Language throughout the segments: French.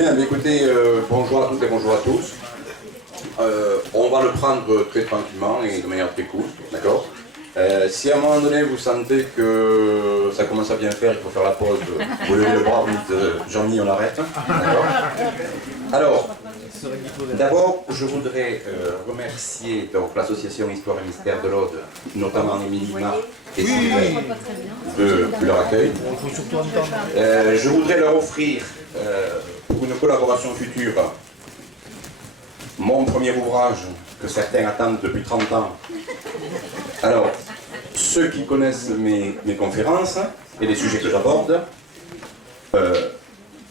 Bien, mais écoutez, bonjour à toutes et bonjour à tous. On va le prendre très tranquillement et de manière très cool, d'accord. Si à un moment donné vous sentez que ça commence à bien faire, il faut faire la pause, vous levez le bras, vous dites Jean-Mi, on arrête. D'accord. Alors, d'abord, je voudrais remercier l'association Histoire et Mystère de l'Aude, notamment Émilie Marc et Sylvain de leur accueil. Je voudrais leur offrir, pour une collaboration future, mon premier ouvrage que certains attendent depuis 30 ans. Alors, ceux qui connaissent mes conférences et les sujets que j'aborde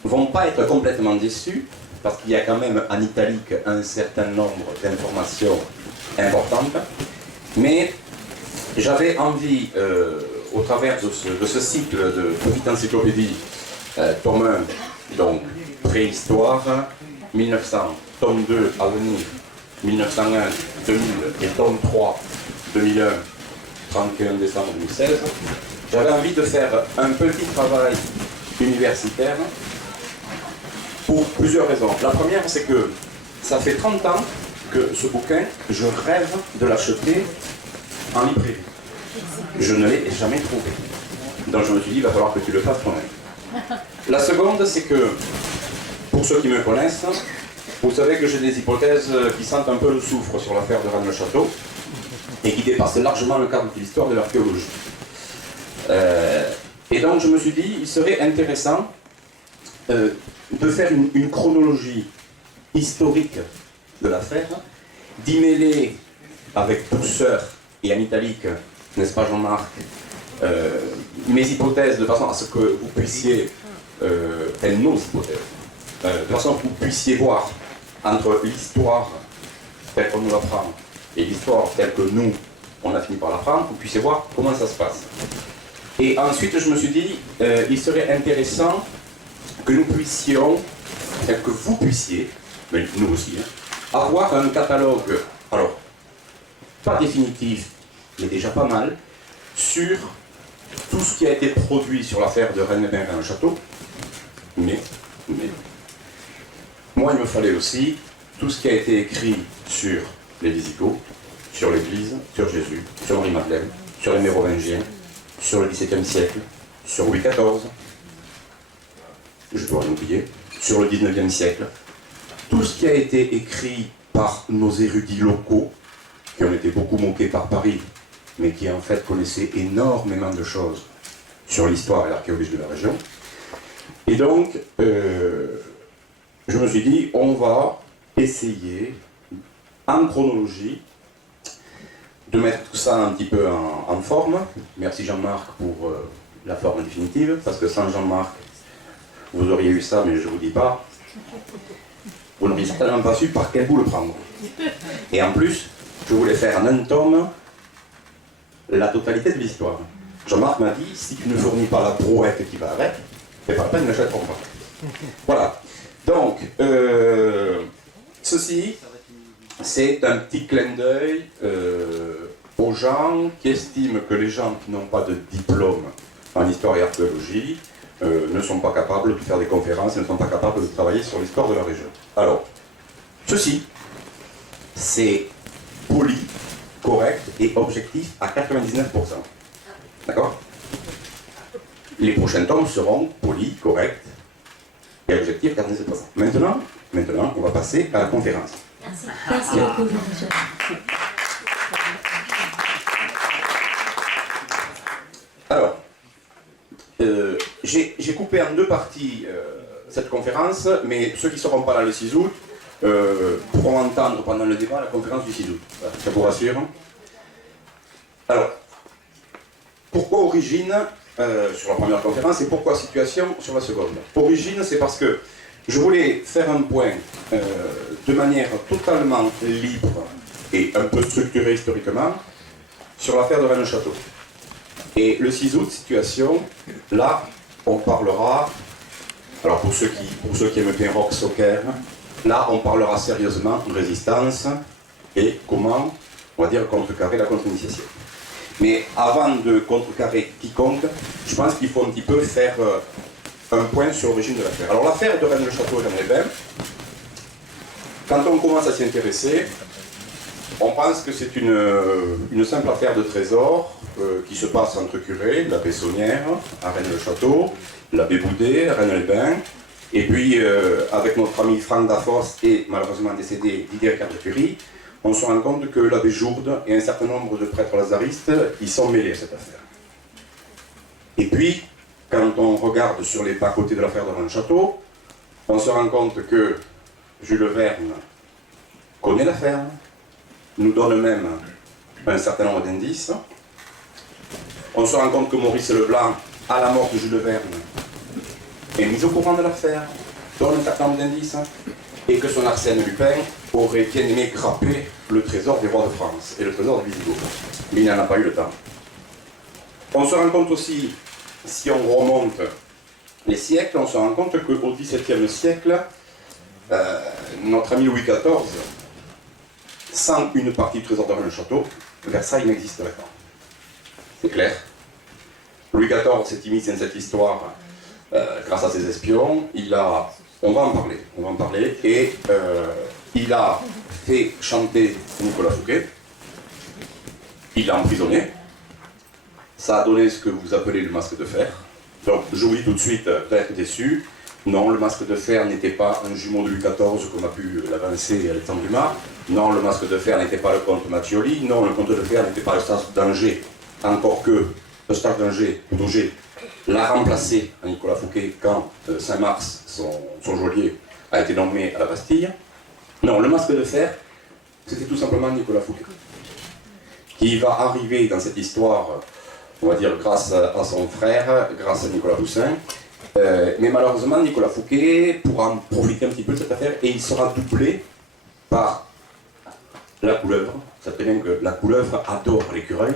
vont pas être complètement déçus, parce qu'il y a quand même en italique un certain nombre d'informations importantes, mais j'avais envie, au travers de ce cycle de petite encyclopédie, tome 1, donc préhistoire, 1900, tome 2, avenir, 1901, 2000, et tome 3, 2001, 31 décembre 2016, j'avais envie de faire un petit travail universitaire pour plusieurs raisons. La première, c'est que ça fait 30 ans que ce bouquin, je rêve de l'acheter en librairie. Je ne l'ai jamais trouvé. Donc je me suis dit, il va falloir que tu le fasses toi-même. La seconde, c'est que, pour ceux qui me connaissent, vous savez que j'ai des hypothèses qui sentent un peu le soufre sur l'affaire de Rennes-le-Château et qui dépassent largement le cadre de l'histoire de l'archéologie. Et donc je me suis dit, il serait intéressant de faire une chronologie historique de l'affaire, d'y mêler avec douceur et en italique, n'est-ce pas Jean-Marc, mes hypothèses de façon à ce que vous puissiez, nos hypothèses, de façon que vous puissiez voir entre l'histoire telle qu'on nous l'apprend et l'histoire telle que nous, on a fini par l'apprendre, vous puissiez voir comment ça se passe. Et ensuite, je me suis dit, il serait intéressant que nous puissions, que vous puissiez, mais nous aussi, avoir un catalogue, alors, pas définitif, mais déjà pas mal, sur tout ce qui a été produit sur l'affaire de Rennes-le-Château, mais, moi il me fallait aussi tout ce qui a été écrit sur les Visigoths, sur l'Église, sur Jésus, sur Marie-Madeleine, sur les Mérovingiens, sur le XVIIe siècle, sur Louis XIV, je dois en oublier, sur le XIXe siècle, tout ce qui a été écrit par nos érudits locaux, qui ont été beaucoup moqués par Paris, mais qui en fait connaissaient énormément de choses sur l'histoire et l'archéologie de la région. Et donc, je me suis dit, on va essayer, en chronologie, de mettre tout ça un petit peu en forme. Merci Jean-Marc pour la forme définitive, parce que sans Jean-Marc, vous auriez eu ça, mais je ne vous dis pas. Vous n'auriez certainement pas su par quel bout le prendre. Et en plus, je voulais faire en un tome la totalité de l'histoire. Jean-Marc m'a dit, si tu ne fournis pas la brouette qui va avec, c'est pas la peine, n'achèterons pas. Voilà. Donc, ceci, c'est un petit clin d'œil aux gens qui estiment que les gens qui n'ont pas de diplôme en histoire et archéologie ne sont pas capables de faire des conférences, ne sont pas capables de travailler sur l'histoire de la région. Alors, ceci, c'est poli, correct et objectif à 99%. D'accord? Les prochains tomes seront polis, corrects et objectifs à 97%. Maintenant, on va passer à la conférence. Merci. Merci beaucoup, Jean-Michel. Alors, j'ai coupé en deux parties cette conférence, mais ceux qui ne seront pas là le 6 août pourront entendre pendant le débat la conférence du 6 août. Voilà, ça vous rassure. Alors, pourquoi origine sur la première conférence et pourquoi situation sur la seconde? Origine, c'est parce que je voulais faire un point de manière totalement libre et un peu structurée historiquement sur l'affaire de Rennes-le-Château. Et le 6 août, situation, là, on parlera, alors pour ceux qui aiment bien rock soccer, là, on parlera sérieusement de résistance et comment, on va dire, contrecarrer la contre-initiation. Mais avant de contrecarrer quiconque, je pense qu'il faut un petit peu faire un point sur l'origine de l'affaire. Alors l'affaire de Rennes-le-Château et Rennes-les-Bains, quand on commence à s'y intéresser, on pense que c'est une simple affaire de trésor qui se passe entre curés, l'abbé Saunière à Rennes-le-Château, l'abbé Boudet à Rennes-les-Bains, et puis avec notre ami Franck Dafos et malheureusement décédé Didier Ricard-de-Curie, on se rend compte que l'abbé Jourde et un certain nombre de prêtres lazaristes y sont mêlés à cette affaire. Et puis, quand on regarde sur les bas-côtés de l'affaire de Rennes-le-Château, on se rend compte que Jules Verne connaît l'affaire, nous donne même un certain nombre d'indices. On se rend compte que Maurice Leblanc, à la mort de Jules Verne, est mis au courant de l'affaire, donne un certain nombre d'indices, et que son Arsène Lupin aurait bien aimé grapper le trésor des rois de France et le trésor des Visigoths. Mais il n'en a pas eu le temps. On se rend compte aussi, si on remonte les siècles, on se rend compte qu'au XVIIe siècle, notre ami Louis XIV, sans une partie du trésor de Rennes-le-Château, Versailles n'existerait pas. C'est clair. Louis XIV s'est immiscé dans cette histoire grâce à ses espions. On va en parler, et il a fait chanter Nicolas Fouquet, il l'a emprisonné, ça a donné ce que vous appelez le masque de fer. Donc je vous dis tout de suite, peut-être déçu, non, le masque de fer n'était pas un jumeau de Louis XIV comme a pu l'avancer Alexandre Dumas, non, le masque de fer n'était pas le comte Mattioli, non, le comte de fer n'était pas le Eustache d'Angers, encore que Eustache d'Angers, l'a remplacé à Nicolas Fouquet quand Saint-Mars, son geôlier, a été nommé à la Bastille. Non, le masque de fer, c'était tout simplement Nicolas Fouquet, qui va arriver dans cette histoire, on va dire, grâce à son frère, grâce à Nicolas Poussin. Mais malheureusement, Nicolas Fouquet pourra en profiter un petit peu de cette affaire et il sera doublé par la couleuvre. Ça fait bien que la couleuvre adore l'écureuil,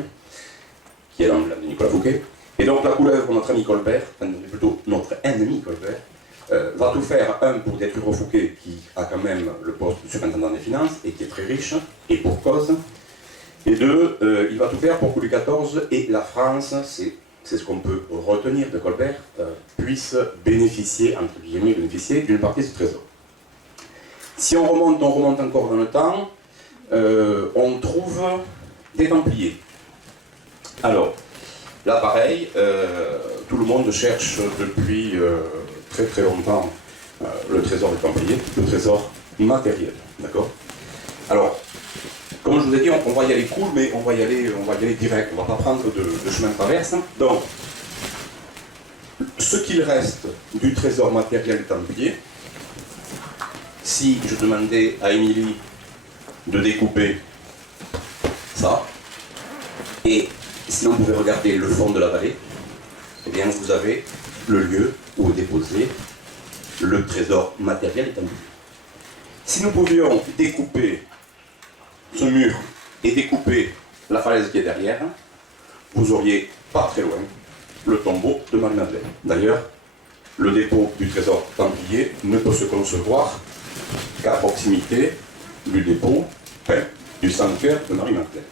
qui est l'emblème de Nicolas Fouquet. Et donc la couleuvre, notre ami Colbert, enfin plutôt notre ennemi Colbert, va tout faire, un, pour détruire Fouquet, qui a quand même le poste de surintendant des finances et qui est très riche, et pour cause. Et deux, il va tout faire pour que Louis XIV et la France, c'est ce qu'on peut retenir de Colbert, puissent bénéficier, entre guillemets, d'une partie de ce trésor. Si on remonte encore dans le temps, on trouve des Templiers. Alors, là pareil, tout le monde cherche depuis très très longtemps le trésor des Templiers, le trésor matériel, d'accord? Alors, comme je vous ai dit, on va y aller cool, mais on va y aller direct, on ne va pas prendre de chemin de traverse. Donc, ce qu'il reste du trésor matériel des Templiers, si je demandais à Émilie de découper ça, et si on pouvait regarder le fond de la vallée, eh bien vous avez le lieu où est déposé le trésor matériel des Templiers. Si nous pouvions découper ce mur et découper la falaise qui est derrière, vous auriez pas très loin le tombeau de Marie-Madeleine. D'ailleurs, le dépôt du trésor templier ne peut se concevoir qu'à proximité du dépôt, du sanctuaire de Marie-Madeleine.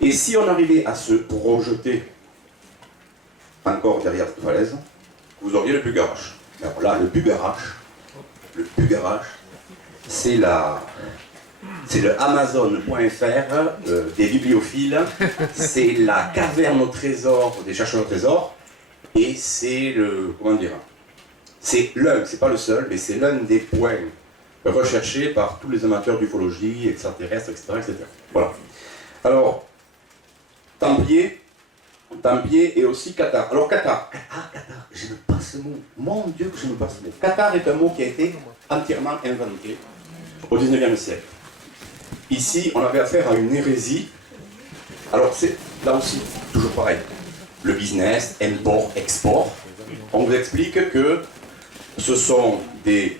Et si on arrivait à se projeter encore derrière cette falaise, vous auriez le Bugarache. Alors là, le Bugarache, c'est le Amazon.fr des bibliophiles, c'est la caverne au trésor des chercheurs au trésor, et c'est c'est pas le seul, mais c'est l'un des points recherchés par tous les amateurs d'ufologie, extraterrestres, etc., etc. Voilà. Alors, Templier et aussi Cathare. Alors Cathare, j'aime pas ce mot, mon Dieu que j'aime pas ce mot. Cathare est un mot qui a été entièrement inventé au 19e siècle. Ici, on avait affaire à une hérésie. Alors c'est là aussi, toujours pareil, le business, import, export. On vous explique que ce sont des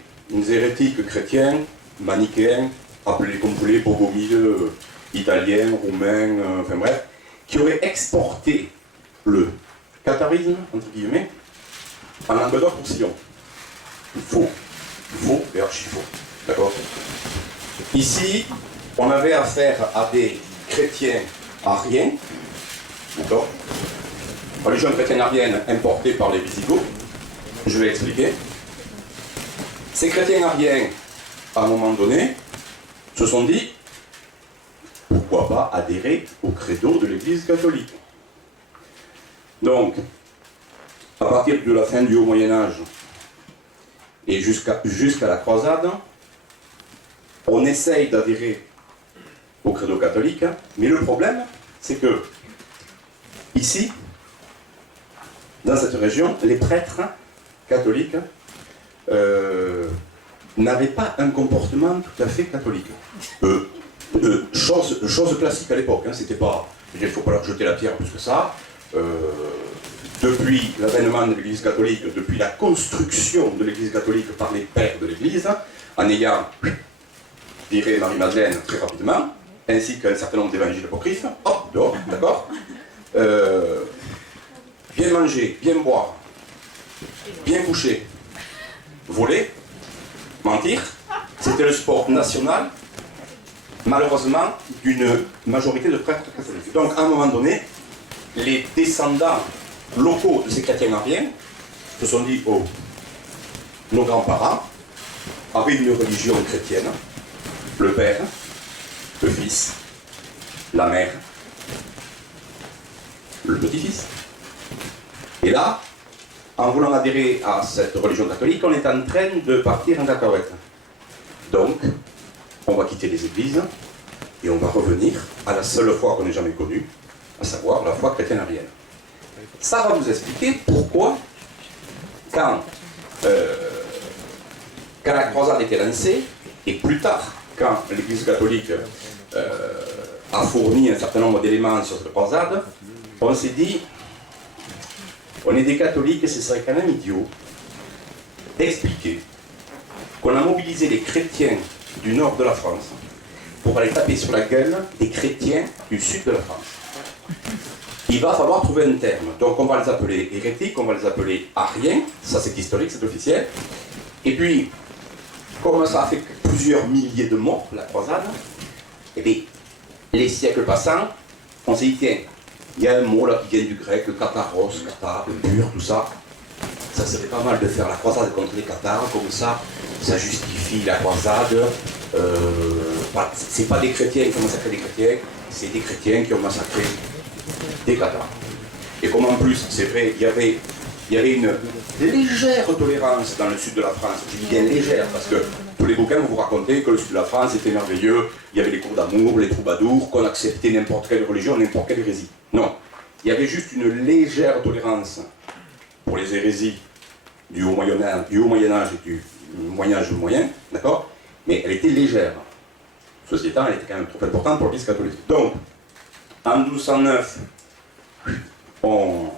hérétiques chrétiens, manichéens, appelés comme vous voulez, bogomiles, italiens, roumains, enfin bref, qui auraient exporté le catharisme, entre guillemets, en Languedoc-Roussillon. Faux et archi-faux. D'accord? Ici, on avait affaire à des chrétiens ariens, d'accord? Religion chrétienne arienne importée par les Visigoths, Je vais expliquer. Ces chrétiens ariens, à un moment donné, se sont dit, pourquoi pas adhérer au credo de l'Église catholique. Donc, à partir de la fin du Haut Moyen-Âge et jusqu'à la croisade, on essaye d'adhérer au credo catholique, mais le problème, c'est que, ici, dans cette région, les prêtres catholiques n'avaient pas un comportement tout à fait catholique. Chose classique à l'époque, hein, c'était pas, il ne faut pas leur jeter la pierre plus que ça. Depuis l'avènement de l'Église catholique, depuis la construction de l'Église catholique par les pères de l'Église, en ayant viré Marie-Madeleine très rapidement, ainsi qu'un certain nombre d'évangiles apocryphes, hop, dehors, d'accord, bien manger, bien boire, bien coucher, voler, mentir, c'était le sport national, malheureusement, d'une majorité de prêtres catholiques. Donc, à un moment donné, les descendants locaux de ces chrétiens ariens se sont dit, oh, nos grands-parents avaient une religion chrétienne, le père, le fils, la mère, le petit-fils. Et là, en voulant adhérer à cette religion catholique, on est en train de partir en cacahuète. Donc, on va quitter les églises et on va revenir à la seule foi qu'on n'ait jamais connue, à savoir la foi chrétienne arienne. Ça va vous expliquer pourquoi, quand la croisade était lancée, et plus tard, quand l'Église catholique a fourni un certain nombre d'éléments sur cette croisade, on s'est dit, on est des catholiques et ce serait quand même idiot d'expliquer qu'on a mobilisé les chrétiens du nord de la France pour aller taper sur la gueule des chrétiens du sud de la France. Il va falloir trouver un terme. Donc on va les appeler hérétiques, on va les appeler ariens, ça c'est historique, c'est officiel. Et puis, comme ça a fait plusieurs milliers de morts, la croisade, et bien, les siècles passant, on s'est dit, tiens, il y a un mot là qui vient du grec, le katharos, cathare, le pur, tout ça. Ça serait pas mal de faire la croisade contre les cathares, comme ça justifie la croisade. C'est pas des chrétiens qui ont massacré des chrétiens, c'est des chrétiens qui ont massacré des cathares. Et comme en plus, c'est vrai, il y avait une légère tolérance dans le sud de la France. Je dis bien légère, parce que tous les bouquins vont vous raconter que le sud de la France était merveilleux, il y avait les cours d'amour, les troubadours, qu'on acceptait n'importe quelle religion, n'importe quelle hérésie. Non, il y avait juste une légère tolérance pour les hérésies du Haut Moyen-Âge et du Moyen-Âge moyen, d'accord? Mais elle était légère. Ceci étant, elle était quand même trop importante pour l'Église catholique. Donc, en 1209, on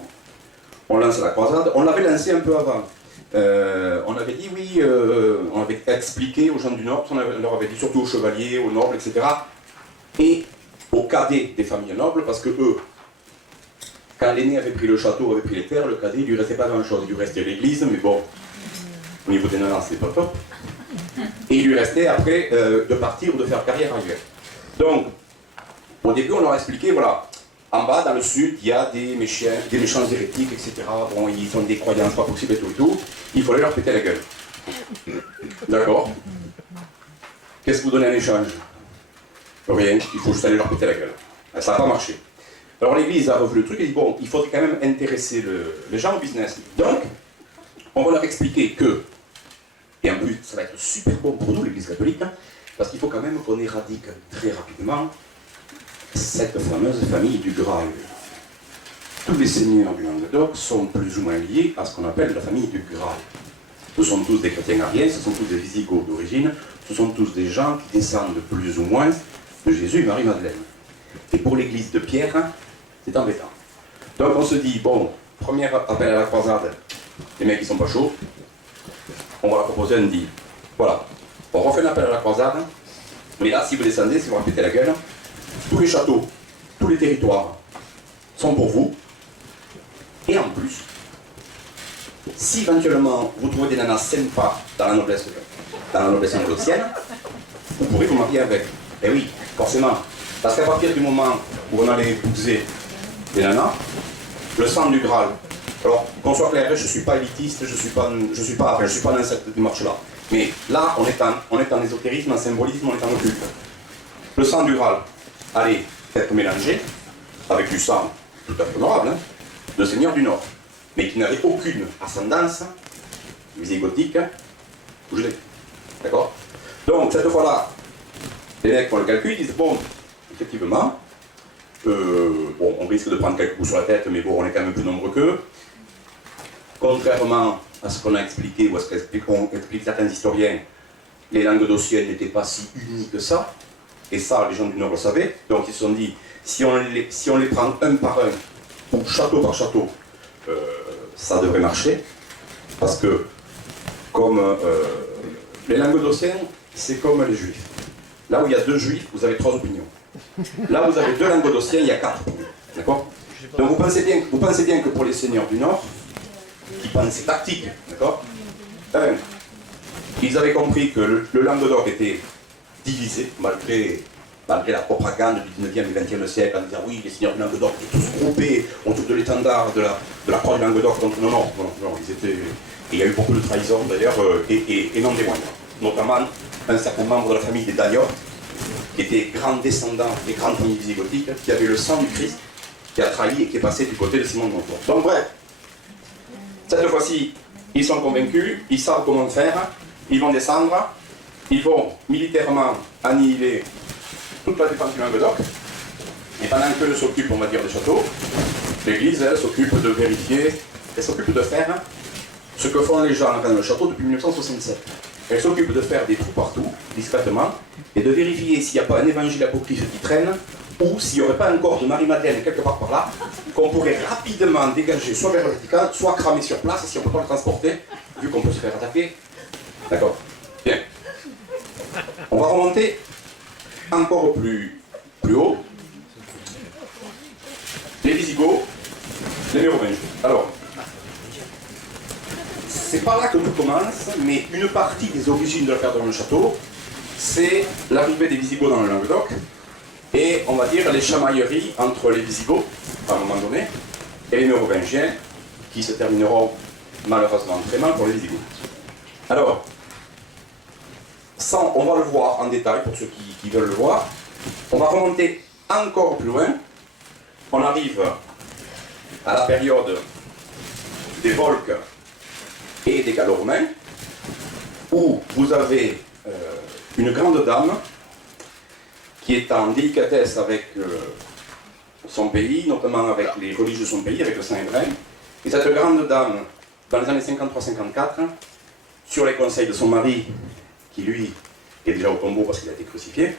lance la croisade. On l'avait lancée un peu avant. On avait dit oui, on avait expliqué aux gens du Nord, on leur avait dit surtout aux chevaliers, aux nobles, etc. Et aux cadets des familles nobles, parce que eux, quand l'aîné avait pris le château, avait pris les terres, le cadet, il lui restait pas grand-chose. Il lui restait l'église, mais bon, au niveau des nanas, c'était pas top. Et il lui restait après de partir ou de faire carrière ailleurs. Donc, au début, on leur a expliqué, voilà, en bas, dans le sud, il y a des méchants hérétiques, etc. Bon, ils ont des croyances pas possibles et tout. Il fallait leur péter la gueule. D'accord. Qu'est-ce que vous donnez en échange? Rien, il faut juste aller leur péter la gueule. Ça n'a pas marché. Alors l'église a revu le truc et dit, bon, il faudrait quand même intéresser les gens au business. Donc, on va leur expliquer que, et en plus, ça va être super bon pour nous, l'église catholique, hein, parce qu'il faut quand même qu'on éradique très rapidement cette fameuse famille du Graal. Tous les seigneurs du Languedoc sont plus ou moins liés à ce qu'on appelle la famille du Graal. Ce sont tous des chrétiens ariens, ce sont tous des Visigoths d'origine, ce sont tous des gens qui descendent plus ou moins de Jésus et Marie-Madeleine. Et pour l'église de Pierre, c'est embêtant. Donc on se dit, bon, premier appel à la croisade, les mecs qui sont pas chauds, on va leur proposer un deal. Voilà, on refait un appel à la croisade, mais là, si vous descendez, si vous répétez la gueule, tous les châteaux, tous les territoires sont pour vous. Et en plus, si éventuellement vous trouvez des nanas sympas dans la noblesse anglo-saxonne, vous pourrez vous marier avec. Eh oui, forcément. Parce qu'à partir du moment où on allait épouser des nanas, le sang du Graal Alors, qu'on soit clair, je ne suis pas élitiste, je suis pas dans cette démarche-là. Mais là, on est en ésotérisme, en symbolisme, on est en occulte. Le sang du Graal allait être mélangé avec du sang tout à fait honorable, hein, de seigneurs du Nord, mais qui n'avait aucune ascendance visigothique ou gelée. D'accord? Donc, cette fois-là, les mecs font le calcul, ils disent, bon, effectivement, bon, on risque de prendre quelques coups sur la tête, mais bon, on est quand même plus nombreux qu'eux. Contrairement à ce qu'on a expliqué, ou à ce qu'expliquent certains historiens, les Languedociens n'étaient pas si unis que ça, et ça, les gens du Nord le savaient. Donc ils se sont dit, si on les prend un par un, ou château par château, ça devrait marcher, parce que, comme les Languedociens, c'est comme les Juifs. Là où il y a 2 Juifs, vous avez 3 opinions. Là où vous avez 2 Languedociens, il y a 4 opinions. D'accord? Donc vous pensez bien que pour les seigneurs du Nord, qui pensaient tactique, d'accord, ils avaient compris que le Languedoc était divisé, malgré la propagande du 19e et 20e siècle, en disant oui, les seigneurs du Languedoc étaient tous groupés autour de l'étendard de la croix du Languedoc. Donc non, ils étaient... Et il y a eu beaucoup de trahisons d'ailleurs, et non des moindres. Notamment un certain membre de la famille des Daniot, qui était grand descendant des grandes familles visigothiques, qui avait le sang du Christ, qui a trahi et qui est passé du côté de Simon de Montfort. Donc bref, cette fois-ci, ils sont convaincus, ils savent comment faire, ils vont descendre, ils vont militairement annihiler toute la défense du Languedoc, et pendant qu'eux s'occupent, on va dire, des châteaux, l'Église, elle, s'occupe de vérifier, elle s'occupe de faire ce que font les gens dans le château depuis 1967. Elle s'occupe de faire des trous partout, discrètement, et de vérifier s'il n'y a pas un évangile apocryphe qui traîne, ou s'il n'y aurait pas un corps de Marie-Madeleine quelque part par là, qu'on pourrait rapidement dégager soit vers le Vatican, soit cramer sur place si on ne peut pas le transporter, vu qu'on peut se faire attaquer. D'accord? Bien. On va remonter encore plus haut. Les Visigoths, les Mérovingiens. Alors, c'est pas là que tout commence, mais une partie des origines de la perte de château, c'est l'arrivée des Visigoths dans le Languedoc, et on va dire les chamailleries entre les Visigoths, à un moment donné, et les Mérovingiens, qui se termineront malheureusement très mal pour les Visigoths. Alors, on va le voir en détail pour ceux qui veulent le voir. On va remonter encore plus loin. On arrive à la période des Volsques et des Gallo-Romains, où vous avez une grande dame qui est en délicatesse avec son pays, notamment avec les religieux de son pays, avec le Saint-Hébrain. Et cette grande dame, dans les années 53-54, sur les conseils de son mari, qui lui est déjà au tombeau parce qu'il a été crucifié,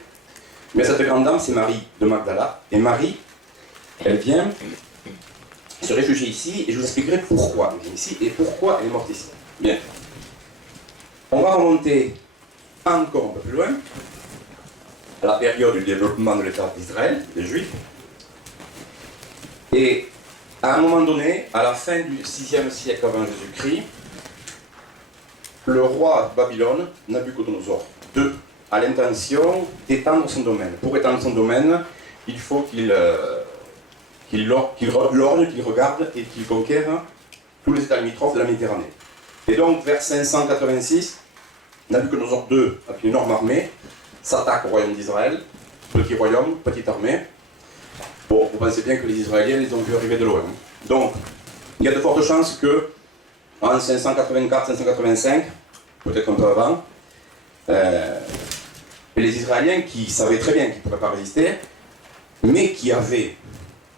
mais cette grande dame, c'est Marie de Magdala. Et Marie, elle vient se réfugier ici, et je vous expliquerai pourquoi elle vient ici et pourquoi elle est morte ici. Bien. On va remonter encore un peu plus loin, à la période du développement de l'État d'Israël, des Juifs. Et à un moment donné, à la fin du 6e siècle avant Jésus-Christ, le roi de Babylone, Nabuchodonosor II, a l'intention d'étendre son domaine. Pour étendre son domaine, il faut qu'il lorgne, qu'il regarde et qu'il conquiert tous les États limitrophes de la Méditerranée. Et donc, vers 586, Nabuchodonosor II, avec une énorme armée, s'attaque au royaume d'Israël, petit royaume, petite armée. Bon, vous pensez bien que les Israéliens les ont vus arriver de loin. Donc, il y a de fortes chances que, en 584-585, peut-être un peu avant, les Israéliens qui savaient très bien qu'ils ne pourraient pas résister, mais qui avaient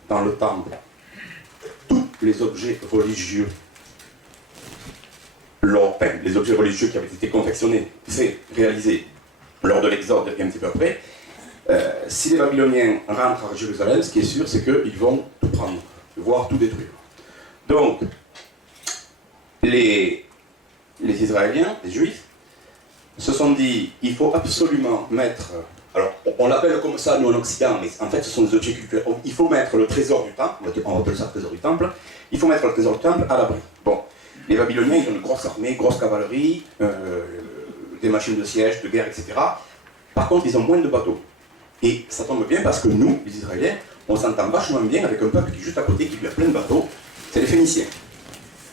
dans le temple tous les objets religieux, les objets religieux qui avaient été confectionnés, faits, réalisés lors de l'Exode et un petit peu après, si les Babyloniens rentrent à Jérusalem, ce qui est sûr, c'est qu'ils vont tout prendre, voire tout détruire. Donc, les Israéliens, les Juifs, se sont dit, il faut absolument mettre, alors on l'appelle comme ça nous en Occident, mais en fait ce sont des objets culturels, il faut mettre le trésor du temple, on appelle ça le trésor du temple, il faut mettre le trésor du temple à l'abri. Bon, les Babyloniens, ils ont une grosse armée, grosse cavalerie, des machines de siège, de guerre, etc. Par contre, ils ont moins de bateaux. Et ça tombe bien parce que nous, les Israéliens, on s'entend vachement bien avec un peuple qui est juste à côté, qui lui a plein de bateaux, c'est les Phéniciens.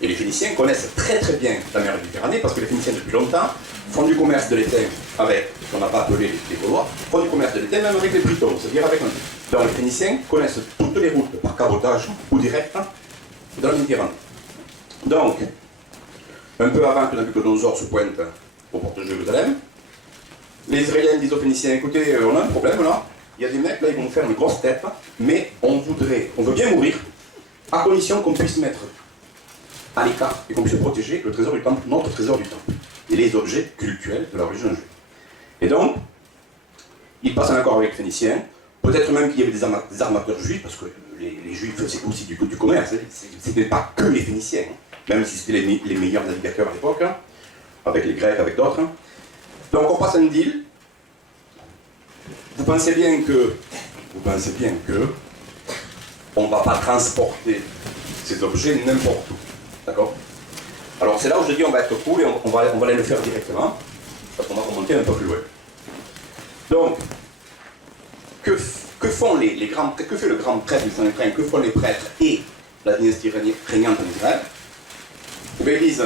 Et les Phéniciens connaissent très très bien la mer Méditerranée parce que les Phéniciens depuis longtemps font du commerce de l'étain avec ce qu'on n'a pas appelé les Gaulois, font du commerce de l'étain même avec les Britons, c'est-à-dire avec un. Donc les Phéniciens connaissent toutes les routes par cabotage ou direct dans la Méditerranée. Donc, un peu avant que Nabucodonosor se pointe aux portes de Jérusalem, les Israéliens disent aux Phéniciens, écoutez, on a un problème là, il y a des mecs là, ils vont faire une grosse tête, mais on veut bien mourir, à condition qu'on puisse mettre à l'écart et qu'on puisse protéger le trésor du temple, notre trésor du temple, et les objets cultuels de la religion juive. Et donc, ils passent un accord avec les Phéniciens, peut-être même qu'il y avait des armateurs juifs, parce que les Juifs faisaient aussi du commerce, c'était pas que les Phéniciens, même si c'était les meilleurs navigateurs à l'époque, avec les Grecs, avec d'autres. Donc on passe un deal. Vous pensez bien que on ne va pas transporter ces objets n'importe où. D'accord? Alors c'est là où je dis on va être cool et on va aller le faire directement, parce qu'on va remonter un peu plus loin. Donc, que fait le grand prêtre du Sanhédrin, que font les prêtres et la dynastie régnante en Israël? Eh bien, ils disent,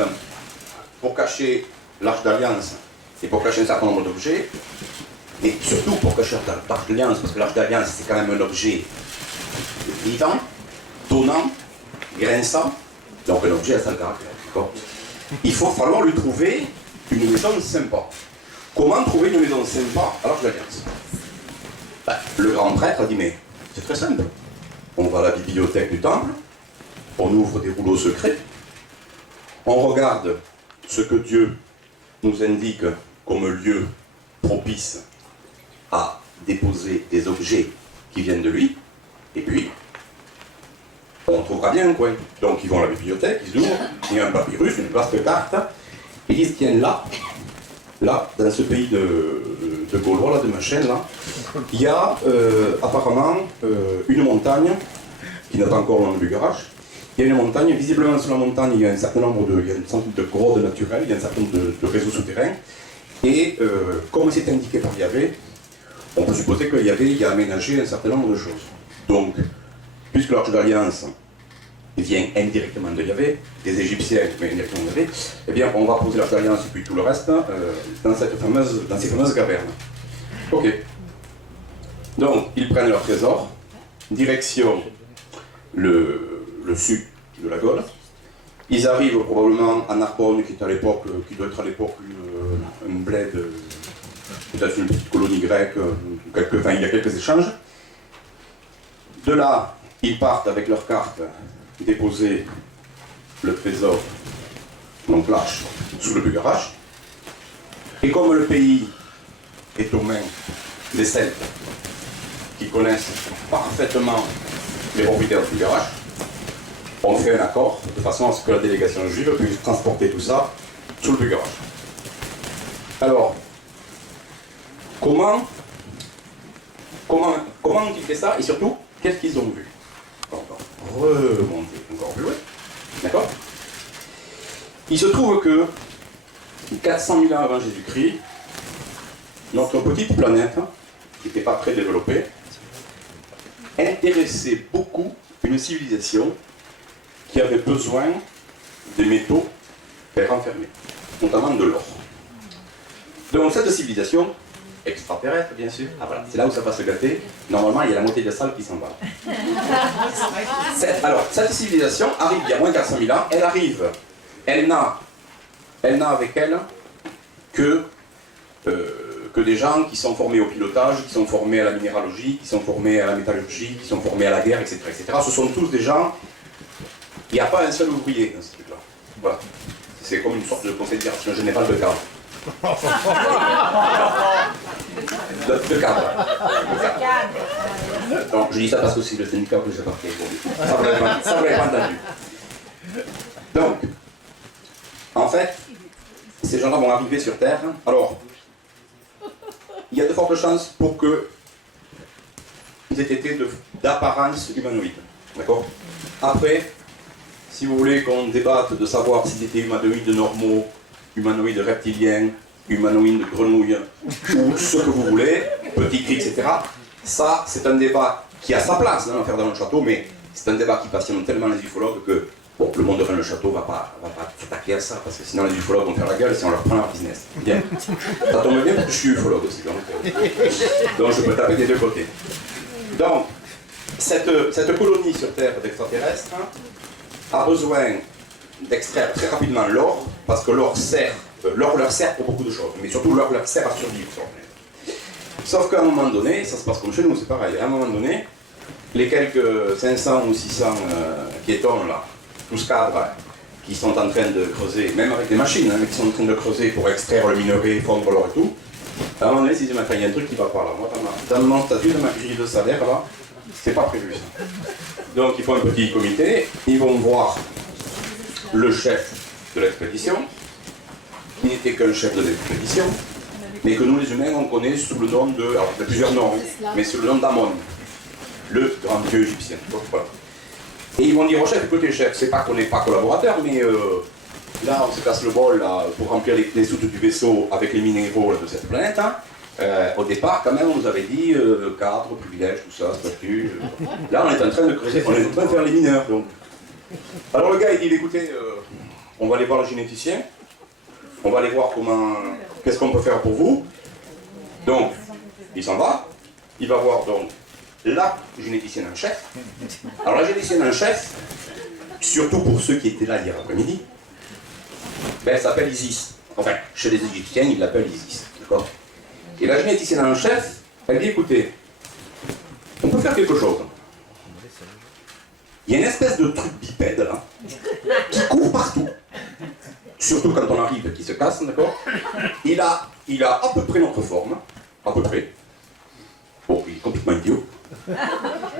pour cacher l'arche d'alliance et pour cacher un certain nombre d'objets, mais surtout pour cacher l'arche d'alliance, parce que l'arche d'alliance c'est quand même un objet vivant, tonnant, grinçant, donc un objet à son caractère. Il faut falloir lui trouver une maison sympa. Comment trouver une maison sympa à l'arche d'alliance? Le grand prêtre a dit, mais c'est très simple. On va à la bibliothèque du temple, on ouvre des rouleaux secrets, on regarde ce que Dieu nous indique comme lieu propice à déposer des objets qui viennent de lui, et puis on trouvera bien un coin. Donc ils vont à la bibliothèque, ils ouvrent, il y a un papyrus, une vaste carte, et ils disent, tiens, là, dans ce pays de Gaulois, là, de Machen, là, il y a apparemment une montagne qui n'a pas encore le nom de Bugarache. Il y a une montagne, visiblement sur la montagne, il y a un certain nombre il y a une centaine de grottes naturelles, il y a un certain nombre de réseaux souterrains. Et comme c'est indiqué par Yahvé, on peut supposer que Yahvé y a aménagé un certain nombre de choses. Donc, puisque l'arche d'alliance vient indirectement de Yahvé, des Égyptiens, mais indirectement de Yahvé, eh bien, on va poser l'arche d'alliance et puis tout le reste dans ces fameuses cavernes. Ok. Donc, ils prennent leur trésor, direction le sud de la Gaule. Ils arrivent probablement à Narbonne, qui doit être à l'époque un bled, peut-être une petite colonie grecque, il y a quelques échanges. De là, ils partent avec leurs cartes déposer le trésor, donc l'arche, sous le Bugarache. Et comme le pays est aux mains des Celtes, qui connaissent parfaitement les propriétaires du Bugarache, on fait un accord de façon à ce que la délégation juive puisse transporter tout ça sous le Bugarache. Alors, comment ils fait ça et surtout, qu'est-ce qu'ils ont vu? On va remonter encore plus loin. D'accord? Il se trouve que 400 000 ans avant Jésus-Christ, notre petite planète, qui n'était pas très développée, intéressait beaucoup une civilisation qui avait besoin des métaux renfermés, notamment de l'or. Donc cette civilisation, extraterrestre bien sûr, voilà, c'est là où ça va se gâter, normalement il y a la moitié de la salle qui s'en va. Alors, cette civilisation arrive il y a moins de 400 000 ans, elle n'a avec elle que des gens qui sont formés au pilotage, qui sont formés à la minéralogie, qui sont formés à la métallurgie, qui sont formés à la guerre, etc. etc. Ce sont tous des gens, il n'y a pas un seul ouvrier dans ce truc-là. Voilà. C'est comme une sorte de conseil de direction générale de cadre. De cadre. Donc je dis ça parce que c'est le syndicat que j'appartiens. Ça vous l'avez pas entendu. Donc, en fait, ces gens-là vont arriver sur Terre. Alors, il y a de fortes chances pour qu'ils aient été d'apparence humanoïde. D'accord? Après, si vous voulez qu'on débatte de savoir s'ils étaient humanoïdes normaux, humanoïdes reptiliens, humanoïdes grenouilles, ou ce que vous voulez, petits cris, etc. Ça, c'est un débat qui a sa place à faire dans le château, mais c'est un débat qui passionne tellement les ufologues que Bon, le monde de Rennes-le-Château va pas s'attaquer à ça, parce que sinon les ufologues vont faire la gueule si on leur prend leur business. Bien. Ça tombe bien parce que je suis ufologue aussi, donc je peux taper des deux côtés. Donc, cette colonie sur Terre d'extraterrestres a besoin d'extraire très rapidement l'or, parce que l'or leur sert pour beaucoup de choses, mais surtout l'or leur sert à survivre sur la planète. Sauf qu'à un moment donné, ça se passe comme chez nous, c'est pareil, à un moment donné, les quelques 500 ou 600 piétons là, tous cadres, qui sont en train de creuser, même avec des machines, mais qui sont en train de creuser pour extraire le minerai, fondre l'or et tout, à un moment donné, ils disent, il y a un truc qui va pas là. Moi, dans mon statut, de ma grille de salaire, là, c'est pas prévu ça. Donc, il faut un petit comité, ils vont voir le chef de l'expédition, qui n'était qu'un chef de l'expédition, mais que nous, les humains, on connaît sous le nom de... Alors, il y a plusieurs noms, mais sous le nom d'Amon, le grand dieu égyptien. Donc, voilà. Et ils vont dire au chef, écoutez chef, c'est pas qu'on n'est pas collaborateurs, mais là on se casse le bol là, pour remplir les soutes du vaisseau avec les minéraux là, de cette planète. Hein. Au départ, quand même, on nous avait dit cadre, privilège, tout ça, statut. Là on est en train de creuser, on est en train de faire les mineurs. Donc. Alors le gars il dit, écoutez, on va aller voir le généticien, on va aller voir qu'est-ce qu'on peut faire pour vous. Donc, il s'en va, il va voir donc la généticienne en chef. Alors la généticienne en chef, surtout pour ceux qui étaient là hier après-midi, ben, elle s'appelle Isis. Enfin, chez les Égyptiens, ils l'appellent Isis. D'accord ? Et la généticienne en chef, elle dit, écoutez, on peut faire quelque chose. Il y a une espèce de truc bipède là, qui court partout. Surtout quand on arrive et qu'il se casse, d'accord ? Il a à peu près notre forme, à peu près. Bon, il est complètement idiot.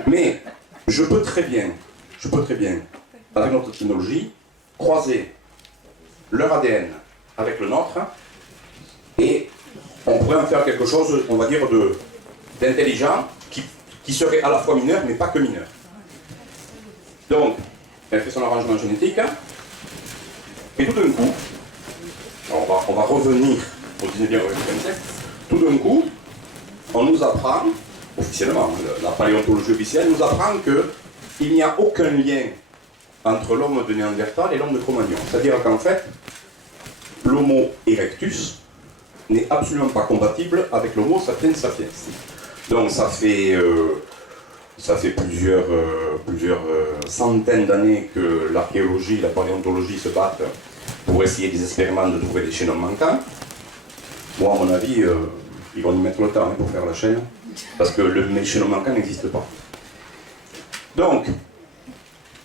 Mais je peux très bien, avec notre technologie, croiser leur ADN avec le nôtre, et on pourrait en faire quelque chose, on va dire, d'intelligent, qui serait à la fois mineur, mais pas que mineur. Donc, elle fait son arrangement génétique, et tout d'un coup, on va revenir au 19e siècle, tout d'un coup, on nous apprend, officiellement, la paléontologie officielle nous apprend qu'il n'y a aucun lien entre l'homme de Néandertal et l'homme de Cro-Magnon. C'est-à-dire qu'en fait, l'Homo erectus n'est absolument pas compatible avec l'Homo sapiens sapiens. Donc ça fait plusieurs centaines d'années que l'archéologie et la paléontologie se battent pour essayer désespérément de trouver des chaînons manquants. Moi, à mon avis, ils vont y mettre le temps pour faire la chaîne, parce que le chaînon manquant n'existe pas. Donc,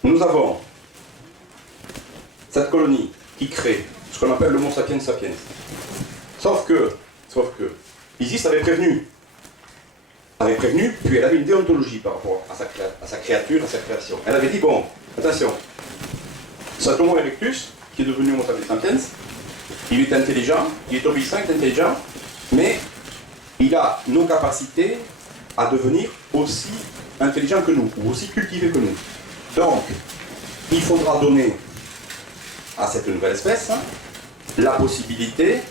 nous avons cette colonie qui crée ce qu'on appelle l'Homo sapiens sapiens. Sauf que, Isis avait prévenu, puis elle avait une déontologie par rapport à sa créature, à sa création. Elle avait dit, bon, attention, cet Homo erectus, qui est devenu Homo sapiens sapiens, il est intelligent, il est obéissant, il est intelligent, mais il a nos capacités à devenir aussi intelligent que nous, ou aussi cultivé que nous. Donc, il faudra donner à cette nouvelle espèce la possibilité,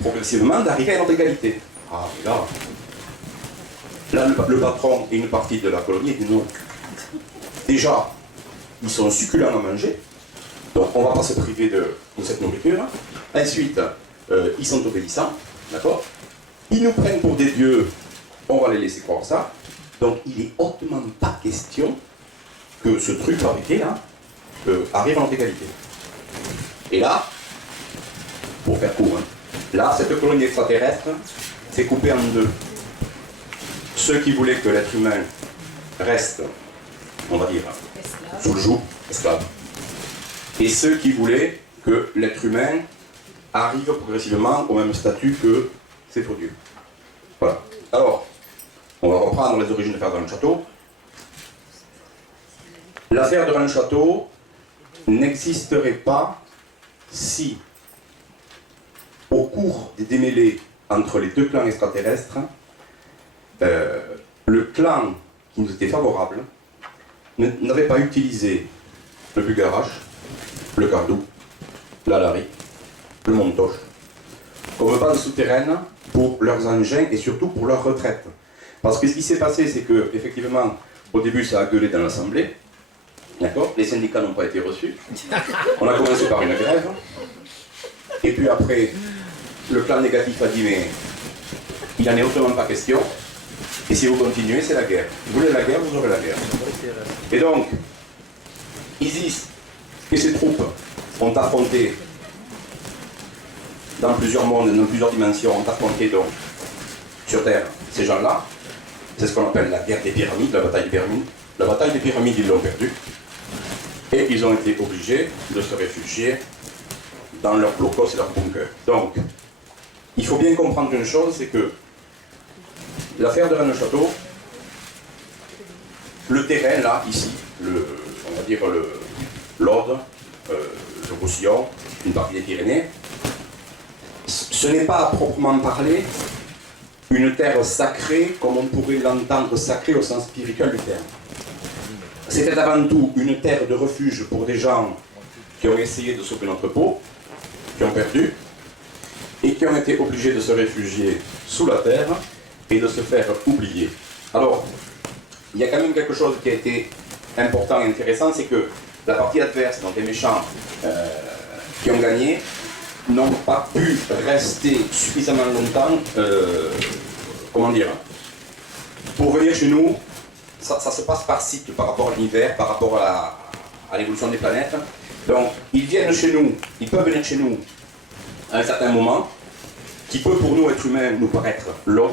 progressivement, d'arriver à notre égalité. Ah, mais là, le patron et une partie de la colonie dit non. Déjà, ils sont succulents à manger, donc on ne va pas se priver de cette nourriture. Ensuite, ils sont obéissants, d'accord ? Ils nous prennent pour des dieux, on va les laisser croire ça. Donc il est hautement pas question que ce truc fabriqué là arrive en notre égalité. Et là, pour faire court, là, cette colonie extraterrestre s'est coupée en deux. Ceux qui voulaient que l'être humain reste, on va dire, sous le joug, esclave. Et ceux qui voulaient que l'être humain arrive progressivement au même statut que ses faux dieux. Voilà. Alors, on va reprendre les origines de l'affaire de Rennes-le-Château. L'affaire de Rennes-le-Château n'existerait pas si, au cours des démêlés entre les deux clans extraterrestres, le clan qui nous était favorable n'avait pas utilisé le Bugarache, le Cardou, la Lari, le Montoche, comme base souterraine pour leurs engins et surtout pour leur retraite. Parce que ce qui s'est passé, c'est que, effectivement, au début, ça a gueulé dans l'Assemblée, D'accord? Les syndicats n'ont pas été reçus. On a commencé par une grève. Et puis après, le clan négatif a dit mais il n'en est autrement pas question. Et si vous continuez, c'est la guerre. Vous voulez la guerre, vous aurez la guerre. Et donc, Isis et ses troupes ont affronté dans plusieurs mondes, dans plusieurs dimensions, ont affronté donc sur Terre ces gens-là. C'est ce qu'on appelle la guerre des pyramides, la bataille des pyramides. La bataille des pyramides, ils l'ont perdue. Et ils ont été obligés de se réfugier dans leurs blocos et leurs bunkers. Donc, il faut bien comprendre une chose, c'est que l'affaire de Rennes-le-Château, le terrain là, ici, on va dire l'Aude, le Roussillon, une partie des Pyrénées, ce n'est pas à proprement parler une terre sacrée comme on pourrait l'entendre sacrée au sens spirituel du terme. C'était avant tout une terre de refuge pour des gens qui ont essayé de sauver notre peau, qui ont perdu, et qui ont été obligés de se réfugier sous la terre et de se faire oublier. Alors, il y a quand même quelque chose qui a été important et intéressant, c'est que la partie adverse, donc les méchants qui ont gagné, n'ont pas pu rester suffisamment longtemps, comment dire, pour venir chez nous. Ça se passe par cycle, par rapport à l'univers, par rapport à l'évolution des planètes. Donc, ils viennent chez nous, ils peuvent venir chez nous à un certain moment, qui peut pour nous, êtres humains, nous paraître long,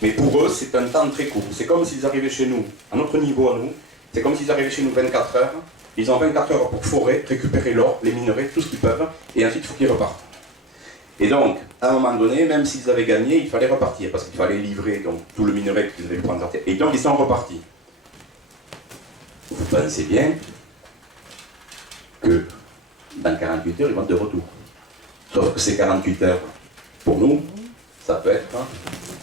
mais pour eux, c'est un temps très court. C'est comme s'ils arrivaient chez nous, à notre niveau à nous, c'est comme s'ils arrivaient chez nous 24 heures, ils ont 24 heures pour forer, récupérer l'or, les minerais, tout ce qu'ils peuvent, et ensuite il faut qu'ils repartent. Et donc, à un moment donné, même s'ils avaient gagné, il fallait repartir, parce qu'il fallait livrer donc, tout le minerai qu'ils avaient prendre. Et donc, ils sont repartis. Vous pensez bien que dans 48 heures, ils vont de retour. Sauf que ces 48 heures, pour nous, ça peut être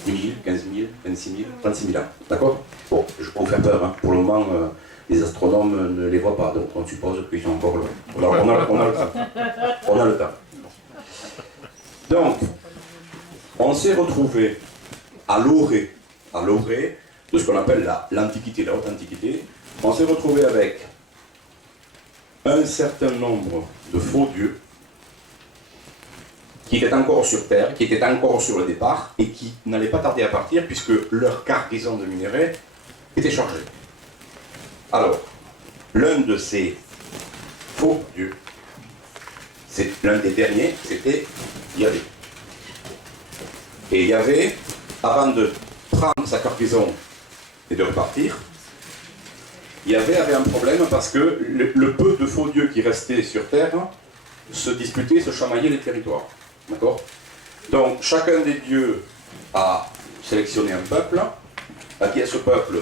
10 000, 15 000, 26 000, 36 000 ans. D'accord? Bon, je ne vais pas vous faire peur. Hein. Pour le moment, les astronomes ne les voient pas, donc on suppose qu'ils sont encore loin. On a le temps. On a le temps. Donc, on s'est retrouvé à l'orée de ce qu'on appelle l'Antiquité, la Haute Antiquité. On s'est retrouvé avec un certain nombre de faux dieux qui étaient encore sur Terre, qui étaient encore sur le départ et qui n'allaient pas tarder à partir puisque leur cargaison de minerais était chargée. Alors, l'un de ces faux dieux, c'est l'un des derniers, c'était Yahvé. Et Yahvé, avant de prendre sa cargaison et de repartir, Yahvé avait un problème parce que le peu de faux dieux qui restaient sur Terre se disputaient, se chamaillaient les territoires. D'accord? Donc, chacun des dieux a sélectionné un peuple, a dit à ce peuple,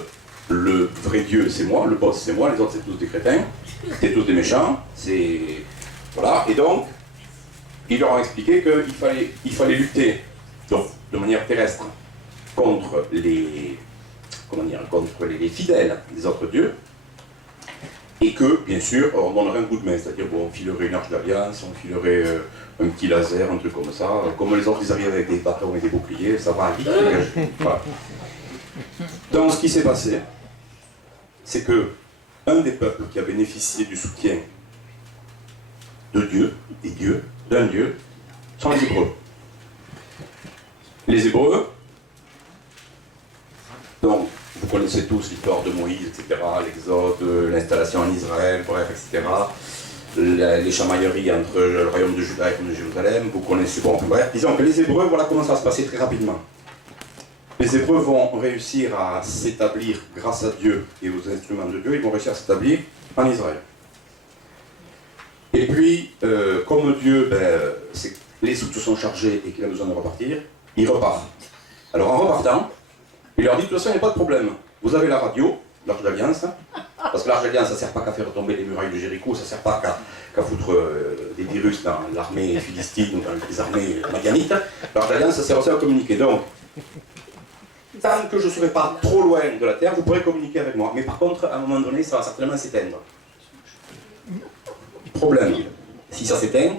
le vrai dieu c'est moi, le boss c'est moi, les autres c'est tous des crétins, c'est tous des méchants, c'est... Voilà, et donc, ils leur ont expliqué qu'il fallait lutter donc, de manière terrestre contre les fidèles des autres dieux, et que, bien sûr, on donnerait un coup de main, c'est-à-dire bon, on filerait une arche d'alliance, on filerait un petit laser, un truc comme ça, comme les autres ils arrivent avec des bâtons et des boucliers, ça va vite, voilà. Donc ce qui s'est passé, c'est que un des peuples qui a bénéficié du soutien de Dieu, d'un Dieu, sont les Hébreux. Les Hébreux, donc, vous connaissez tous l'histoire de Moïse, etc., l'Exode, l'installation en Israël, bref, etc., les chamailleries entre le royaume de Juda et le de Jérusalem, vous connaissez, bon, bref, disons que les Hébreux, voilà comment ça va se passer très rapidement. Les Hébreux vont réussir à s'établir, grâce à Dieu et aux instruments de Dieu, ils vont réussir à s'établir en Israël. Et puis, comme Dieu, les sous sont chargés et qu'il a besoin de repartir, il repart. Alors en repartant, il leur dit, de toute façon, il n'y a pas de problème. Vous avez la radio, l'Arche d'Alliance, parce que l'Arche d'Alliance, ça ne sert pas qu'à faire tomber les murailles de Jéricho, ça ne sert pas qu'à foutre des virus dans l'armée philistine ou dans les armées madianites. L'Arche d'Alliance, ça sert aussi à communiquer. Donc, tant que je ne serai pas trop loin de la Terre, vous pourrez communiquer avec moi. Mais par contre, à un moment donné, ça va certainement s'éteindre. Problème, si ça s'éteint,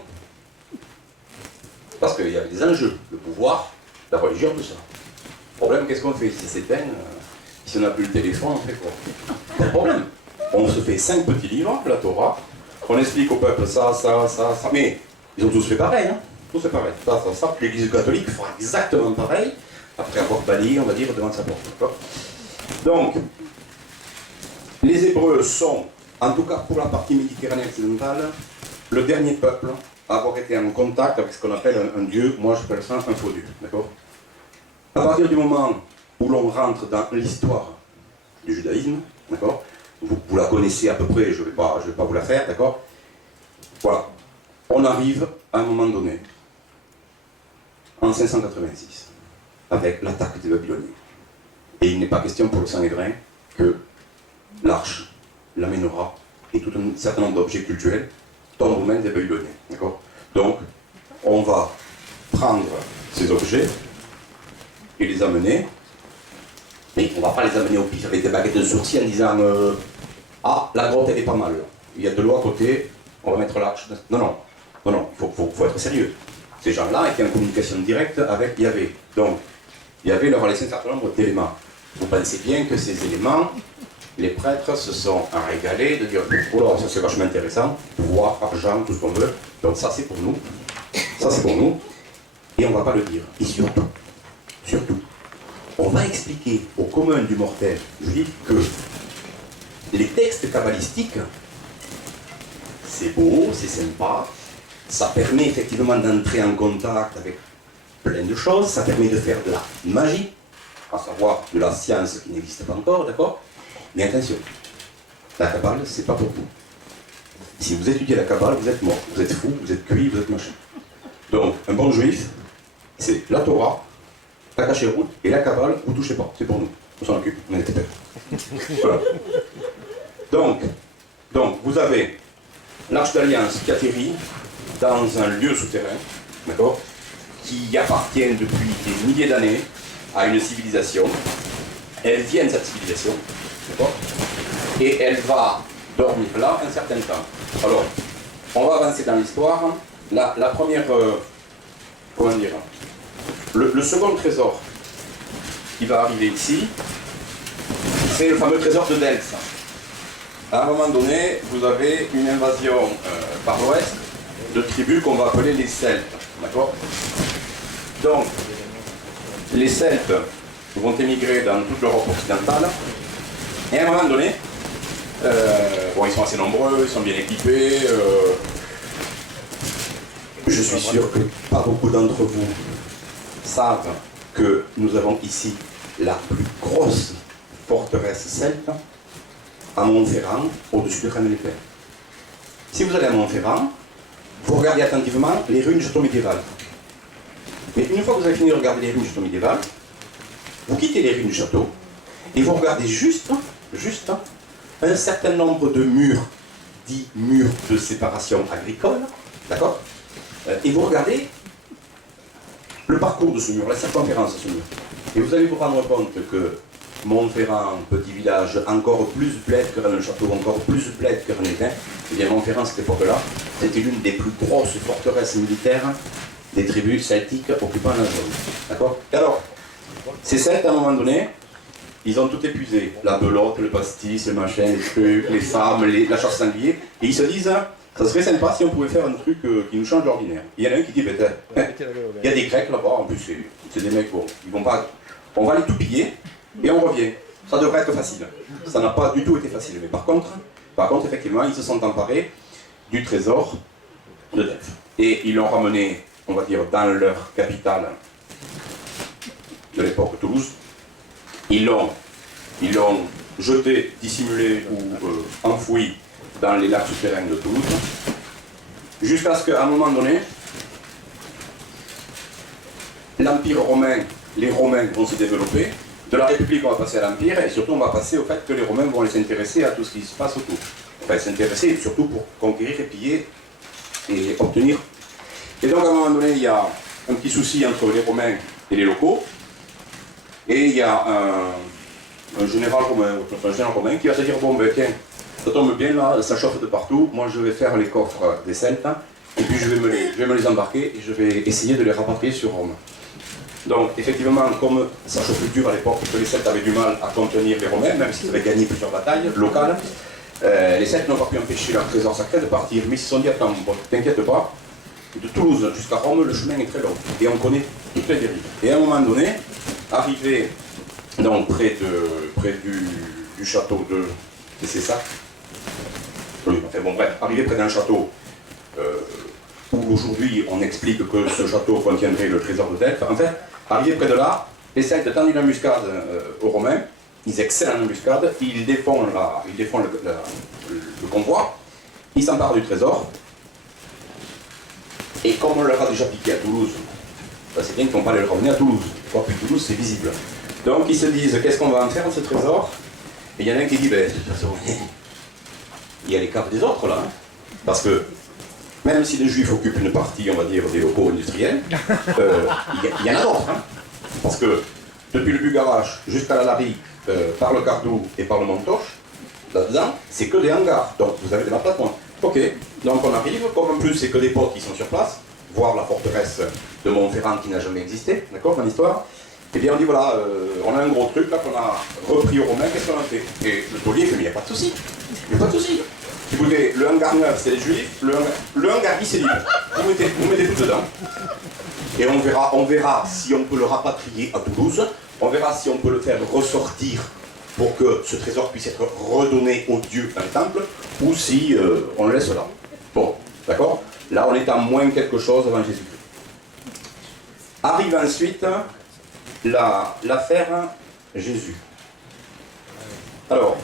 parce qu'il y a des enjeux, le pouvoir, la religion, tout ça. Problème, qu'est-ce qu'on fait? Si ça s'éteint, si on n'a plus le téléphone, on fait quoi? Pas de problème. on se fait 5 petits livres, la Torah, on explique au peuple ça, mais ils ont tous fait pareil, hein. Tous fait pareil, ça. L'Église catholique fera exactement pareil, après avoir balayé, on va dire, devant sa porte. D'accord. Donc, les Hébreux sont, en tout cas pour la partie méditerranéenne occidentale, le dernier peuple à avoir été en contact avec ce qu'on appelle un dieu, moi j'appelle ça un faux dieu, d'accord. À partir du moment où l'on rentre dans l'histoire du judaïsme, d'accord, vous la connaissez à peu près, je vais pas vous la faire, d'accord. Voilà, on arrive à un moment donné, en 586, avec l'attaque des Babyloniens. Et il n'est pas question pour le Sanhédrin que l'arche, la menorah et tout un certain nombre d'objets cultuels tombent aux mains des Babyloniens, d'accord. Donc, on va prendre ces objets et les amener, mais on ne va pas les amener au pif avec des baguettes de sourcil en disant ah, la grotte elle est pas mal, il y a de l'eau à côté, on va mettre l'arche. Non, il faut être sérieux. Ces gens-là étaient en communication directe avec Yahvé. Donc, Yahvé leur a laissé un certain nombre d'éléments. Vous pensez bien que ces éléments, les prêtres se sont régalés de dire oh là, ça c'est vachement intéressant, pouvoir, argent, tout ce qu'on veut, donc ça c'est pour nous, et on ne va pas le dire. Et surtout, on va expliquer au commun du mortel juif que les textes kabbalistiques, c'est beau, c'est sympa, ça permet effectivement d'entrer en contact avec plein de choses, ça permet de faire de la magie, à savoir de la science qui n'existe pas encore, d'accord. Mais attention, la Kabbale, c'est pas pour vous. Si vous étudiez la Kabbale, vous êtes mort, vous êtes fou, vous êtes cuit, vous êtes machin. Donc, un bon juif, c'est la Torah, la Kasherut et la Kabbale, vous touchez pas, c'est pour nous. On s'en occupe, on est des pères. Voilà. Donc, vous avez l'Arche d'Alliance qui atterrit dans un lieu souterrain, d'accord, qui appartient depuis des milliers d'années à une civilisation. Elle vient de cette civilisation, d'accord, et elle va dormir là un certain temps. Alors, on va avancer dans l'histoire. La première, comment dire, le second trésor qui va arriver ici, c'est le fameux trésor de Delphes. À un moment donné, vous avez une invasion par l'ouest de tribus qu'on va appeler les Celtes, d'accord. Donc, les Celtes vont émigrer dans toute l'Europe occidentale, et à un moment donné, ils sont assez nombreux, ils sont bien équipés, je suis sûr que pas beaucoup d'entre vous savent que nous avons ici la plus grosse forteresse celte à Montferrand, au-dessus de Rennes-les-Pins. Si vous allez à Montferrand, vous regardez attentivement les ruines du château médiéval. Mais une fois que vous avez fini de regarder les ruines du château médiéval, vous quittez les ruines du château et vous regardez juste un certain nombre de murs, dits murs de séparation agricole, d'accord, et vous regardez le parcours de ce mur, la circonférence de ce mur. Et vous allez vous rendre compte que Montferrand, petit village, encore plus bled que Rennes-le-Château, encore plus bled que Rennes-les-Pins, et bien Montferrand, à cette époque-là, c'était l'une des plus grosses forteresses militaires des tribus celtiques occupant la zone. D'accord. Et alors, ces Celtes, à un moment donné, ils ont tout épuisé. La belote, le pastis, le machin, les trucs, les femmes, la chasse sanglier. Et ils se disent, ça serait sympa si on pouvait faire un truc qui nous change d'ordinaire. Il y en a un qui dit, il y a des Grecs là-bas, en plus c'est des mecs, bon, ils vont pas, on va les tout piller et on revient. Ça devrait être facile. Ça n'a pas du tout été facile. Mais par contre, effectivement, ils se sont emparés du trésor de Delphes. Et ils l'ont ramené, on va dire, dans leur capitale de l'époque, Toulouse. Ils l'ont jeté, dissimulé ou enfoui dans les lacs souterrains de Toulouse, jusqu'à ce qu'à un moment donné, l'Empire romain, les Romains vont se développer, de la République on va passer à l'Empire, et surtout on va passer au fait que les Romains vont s'intéresser à tout ce qui se passe autour. Enfin, s'intéresser surtout pour conquérir et piller et obtenir. Et donc à un moment donné, il y a un petit souci entre les Romains et les locaux, et il y a un général romain qui va se dire, bon ben tiens, ça tombe bien là, ça chauffe de partout, moi je vais faire les coffres des Celtes, et puis je vais me les embarquer, et je vais essayer de les rapatrier sur Rome. Donc effectivement, comme ça chauffe dur à l'époque, que les Celtes avaient du mal à contenir les Romains, même s'ils avaient gagné plusieurs batailles locales, Les Celtes n'ont pas pu empêcher leur trésor sacré de partir, mais ils se sont dit, attends, bon, t'inquiète pas, de Toulouse jusqu'à Rome, le chemin est très long, et on connaît toutes les dérives. Et à un moment donné, arrivé donc près du château de... Et c'est ça? Oui, enfin bon bref, arrivé près d'un château où aujourd'hui on explique que ce château contiendrait le trésor de Delphes, en fait, arrivé près de là, les Celtes tendent une embuscade aux Romains, ils excellent en embuscade, ils défont le convoi, ils s'emparent du trésor, et comme on leur a déjà piqué à Toulouse, c'est bien qu'ils ne vont pas les ramener à Toulouse, puis Toulouse c'est visible. Donc ils se disent, qu'est-ce qu'on va en faire de ce trésor? Et il y en a un qui dit, ben, de toute façon, il y a les caves des autres là, hein. Parce que même si les Juifs occupent une partie, on va dire, des locaux industriels, il y en a d'autres, hein. Parce que depuis le Bugarache jusqu'à la Larique, par le Cardou et par le Montoche, là-dedans, c'est que des hangars, donc vous avez de la place. Ok, donc on arrive, comme en plus c'est que des potes qui sont sur place, voir la forteresse de Montferrand qui n'a jamais existé, d'accord, dans l'histoire. Et bien on dit voilà, on a un gros truc là qu'on a repris aux Romains, qu'est-ce qu'on a fait? Et le taulier fait mais il n'y a pas de souci, il n'y a pas de souci. Écoutez, le hangar 9 c'est les Juifs, le hangar 10 c'est libre, vous mettez tout dedans. Et on verra si on peut le rapatrier à Toulouse, on verra si on peut le faire ressortir pour que ce trésor puisse être redonné au Dieu dans le temple, ou si on le laisse là. Bon, d'accord? Là on est à moins quelque chose avant Jésus-Christ. Arrive ensuite l'affaire Jésus. Alors,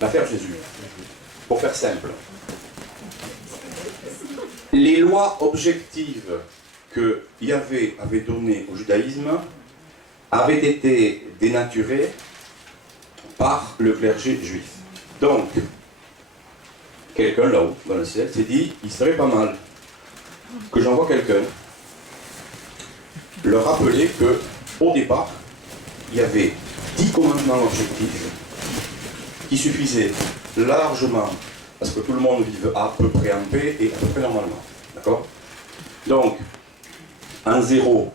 l'affaire Jésus, pour faire simple, les lois objectives que Yahvé avait données au judaïsme avaient été dénaturées par le clergé juif. Donc, quelqu'un là-haut, dans le ciel, s'est dit, il serait pas mal que j'envoie quelqu'un leur rappeler que, au départ, il y avait 10 commandements objectifs qui suffisaient largement à ce que tout le monde vive à peu près en paix et à peu près normalement. D'accord? Donc, en 0,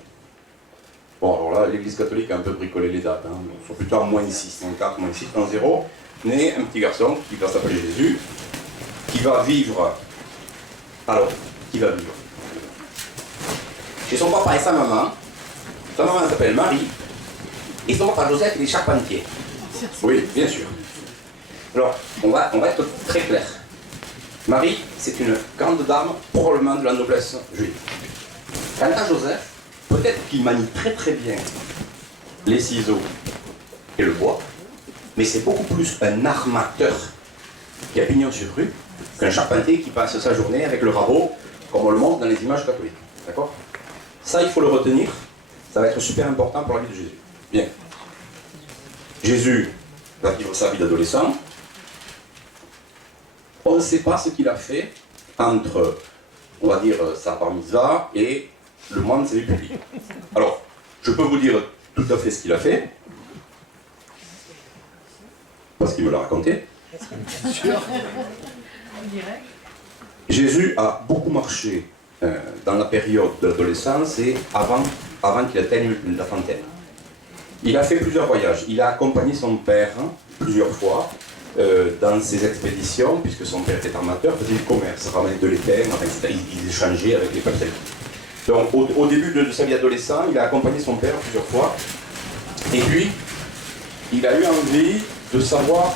bon alors là, l'église catholique a un peu bricolé les dates, hein, ils sont plutôt en -6, -4, -6, en 0, naît un petit garçon qui va s'appeler Jésus, qui va vivre. Alors, qui va vivre chez son papa et sa maman s'appelle Marie, et son papa Joseph il est charpentier. Oui, bien sûr. Alors, on va être très clair. Marie, c'est une grande dame, probablement de la noblesse juive. Quant à Joseph, peut-être qu'il manie très très bien les ciseaux et le bois, mais c'est beaucoup plus un armateur qui a pignon sur rue qu'un charpentier qui passe sa journée avec le rabot, comme on le montre dans les images catholiques. D'accord? Ça, il faut le retenir, ça va être super important pour la vie de Jésus. Bien. Jésus va vivre sa vie d'adolescent. On ne sait pas ce qu'il a fait entre, on va dire, sa bar mitzvah et le mois de sa vie publique. Alors, je peux vous dire tout à fait ce qu'il a fait, parce qu'il me l'a raconté. Jésus a beaucoup marché dans la période de l'adolescence et avant qu'il atteigne la trentaine. Il a fait plusieurs voyages. Il a accompagné son père plusieurs fois dans ses expéditions, puisque son père était armateur, faisait du commerce, ramenait de l'étain, il échangeait avec les peuples. Donc au début de sa vie adolescent, il a accompagné son père plusieurs fois. Et puis, il a eu envie de savoir,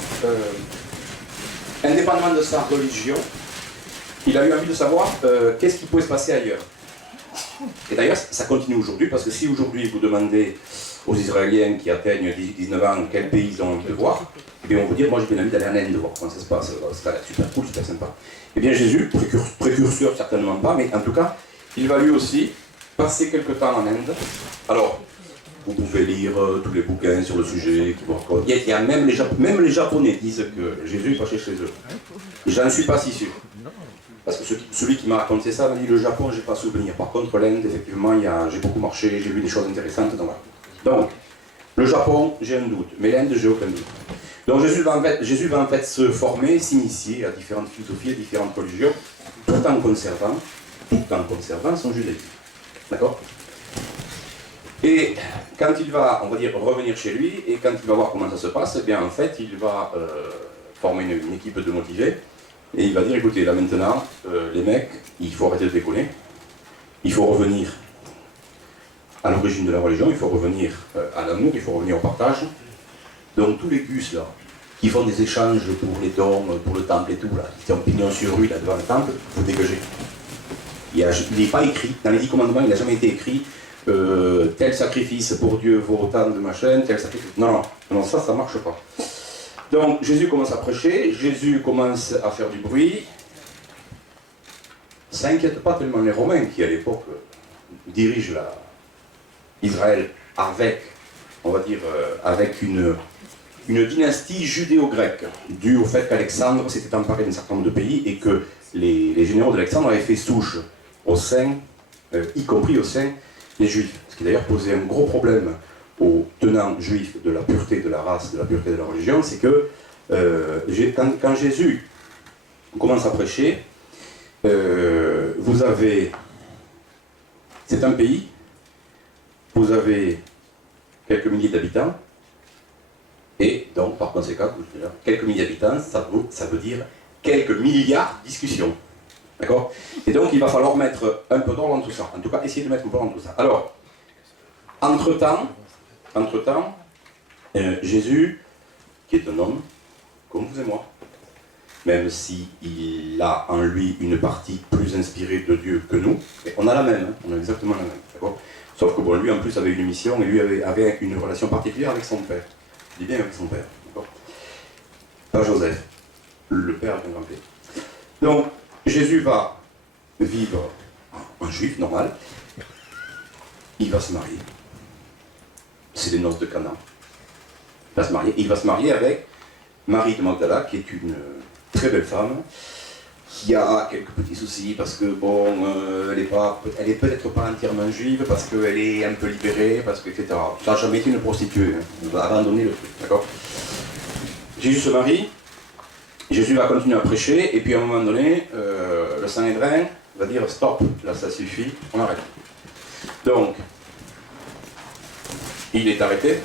indépendamment de sa religion, il a eu envie de savoir qu'est-ce qui pouvait se passer ailleurs. Et d'ailleurs, ça continue aujourd'hui, parce que si aujourd'hui vous demandez aux Israéliens qui atteignent 18-19 ans quel pays ils ont envie de voir, eh bien on vous dire, moi j'ai bien envie d'aller en Inde voir comment ça se passe, ça a l'air super cool, super sympa. Eh bien Jésus, précurseur certainement pas, mais en tout cas, il va lui aussi passer quelque temps en Inde. Alors, vous pouvez lire tous les bouquins sur le sujet qui vous racontent. Il y a même les Japonais disent que Jésus est passé chez eux. J'en suis pas si sûr. Parce que celui qui m'a raconté ça m'a dit le Japon, j'ai pas souvenir. Par contre, l'Inde, effectivement, j'ai beaucoup marché, j'ai vu des choses intéressantes. Donc, le Japon, j'ai un doute, mais l'Inde, j'ai aucun doute. Donc Jésus va en fait se former, s'initier à différentes philosophies, à différentes religions, tout en conservant son judaïsme. D'accord? Et quand il va, on va dire, revenir chez lui, et quand il va voir comment ça se passe, eh bien en fait, il va former une équipe de motivés, et il va dire, écoutez, là maintenant, les mecs, il faut arrêter de déconner, il faut revenir à l'origine de la religion, il faut revenir à l'amour, il faut revenir au partage. Donc tous les gus là, qui font des échanges pour les dons, pour le temple et tout, là, qui sont pignon sur rue là devant le temple, il faut dégager. Il n'est pas écrit, dans les 10 commandements, il n'a jamais été écrit tel sacrifice pour Dieu vaut autant de machin, tel sacrifice. Non, ça ne marche pas. Donc Jésus commence à prêcher, Jésus commence à faire du bruit. Ça n'inquiète pas tellement les Romains qui à l'époque dirigent Israël avec, on va dire, avec une dynastie judéo-grecque, due au fait qu'Alexandre s'était emparé d'un certain nombre de pays et que les généraux d'Alexandre avaient fait souche au sein, y compris au sein des Juifs. Ce qui d'ailleurs posait un gros problème aux tenants juifs de la pureté de la race, de la pureté de la religion, c'est que quand Jésus commence à prêcher, vous avez, c'est un pays, vous avez quelques milliers d'habitants, et donc par conséquent, quelques milliers d'habitants, ça veut dire quelques milliards de discussions. D'accord? Et donc il va falloir mettre un peu d'ordre dans tout ça, en tout cas essayer de mettre un peu d'ordre dans tout ça. Alors, entre-temps, Jésus, qui est un homme, comme vous et moi, même s'il a en lui une partie plus inspirée de Dieu que nous, mais on a la même, on a exactement la même, d'accord? Sauf que bon, lui en plus avait une mission et lui avait une relation particulière avec son père. Je dis bien avec son père, d'accord? Pas Joseph, le père d'un grand père. Donc, Jésus va vivre un juif normal, il va se marier. C'est les noces de Cana. Il va se marier avec Marie de Magdala, qui est une très belle femme, qui a quelques petits soucis parce que bon, elle est peut-être pas entièrement juive, parce qu'elle est un peu libérée, parce que etc. Ça n'a jamais été une prostituée, hein. On va abandonner le truc, d'accord? Jésus se marie, Jésus va continuer à prêcher, et puis à un moment donné, le Sanhédrin va dire stop, là ça suffit, on arrête. Donc, il est arrêté.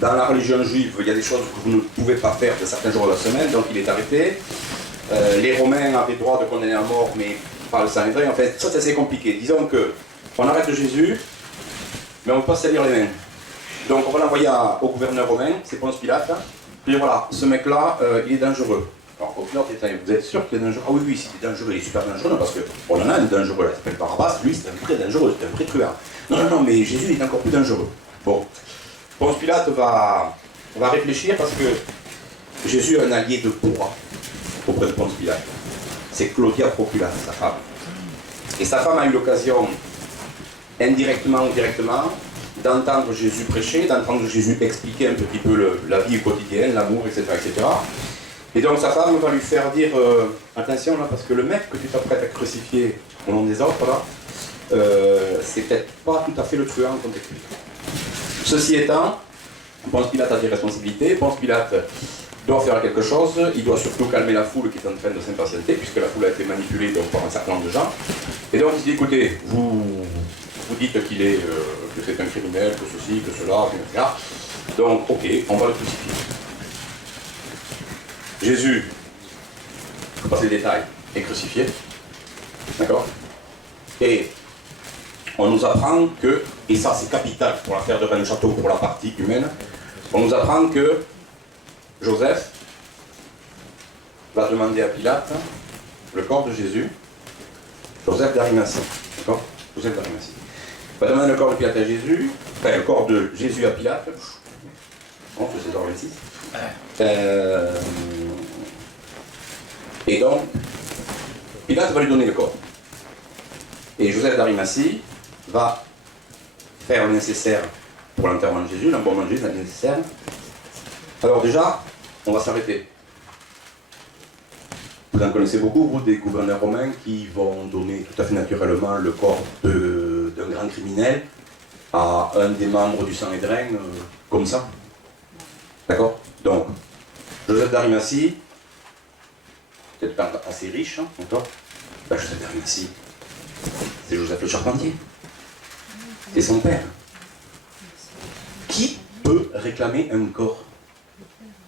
Dans la religion juive, il y a des choses que vous ne pouvez pas faire de certains jours de la semaine, donc il est arrêté. Les Romains avaient droit de condamner à mort, mais pas le Sanhédrin. En fait, ça c'est assez compliqué. Disons qu'on arrête Jésus, mais on ne peut pas se salir les mains. Donc on va l'envoyer au gouverneur romain, c'est Ponce Pilate. Puis voilà, ce mec-là, il est dangereux. Alors au Pilate, vous êtes sûr qu'il est dangereux? Ah oui, c'est dangereux, il est super dangereux, parce qu'on en a un dangereux là, il s'appelle Barabbas, lui c'est un très dangereux, c'est un vrai truand. Non, mais Jésus il est encore plus dangereux. Bon. Ponce Pilate va réfléchir parce que Jésus est un allié de Pourra auprès de Ponce Pilate. C'est Claudia Procula, sa femme. Et sa femme a eu l'occasion, indirectement ou directement, d'entendre Jésus prêcher, d'entendre Jésus expliquer un petit peu la vie quotidienne, l'amour, etc., etc. Et donc sa femme va lui faire dire attention là, parce que le mec que tu t'apprêtes à crucifier au nom des autres, là, c'est peut-être pas tout à fait le truand qu'on t'explique. Ceci étant, Ponce Pilate a des responsabilités, Ponce Pilate doit faire quelque chose, il doit surtout calmer la foule qui est en train de s'impatienter, puisque la foule a été manipulée donc, par un certain nombre de gens. Et donc il dit, écoutez, vous dites que c'est un criminel, que ceci, que cela, etc. Donc ok, on va le crucifier. Jésus, je passe les détails, est crucifié. D'accord? Et on nous apprend que, et ça c'est capital pour l'affaire de Rennes-le-Château, pour la partie humaine, on nous apprend que Joseph va demander à Pilate le corps de Jésus, Joseph d'Arimathie, d'accord? Joseph d'Arimathie. Va demander le corps de Pilate à Jésus, enfin le corps de Jésus à Pilate, bon, c'est César 26. Et donc, Pilate va lui donner le corps. Et Joseph d'Arimathie va faire le nécessaire pour l'enterrement de Jésus, l'embaumement de Jésus, le nécessaire. Alors déjà, on va s'arrêter. Vous en connaissez beaucoup, vous, des gouverneurs romains qui vont donner tout à fait naturellement le corps d'un grand criminel à un des membres du Sanhédrin, comme ça. D'accord? Donc, Joseph d'Arimathie, peut-être assez riche, hein, d'accord? Ben, Joseph d'Arimathie, c'est Joseph le charpentier. C'est son père. Qui peut réclamer un corps?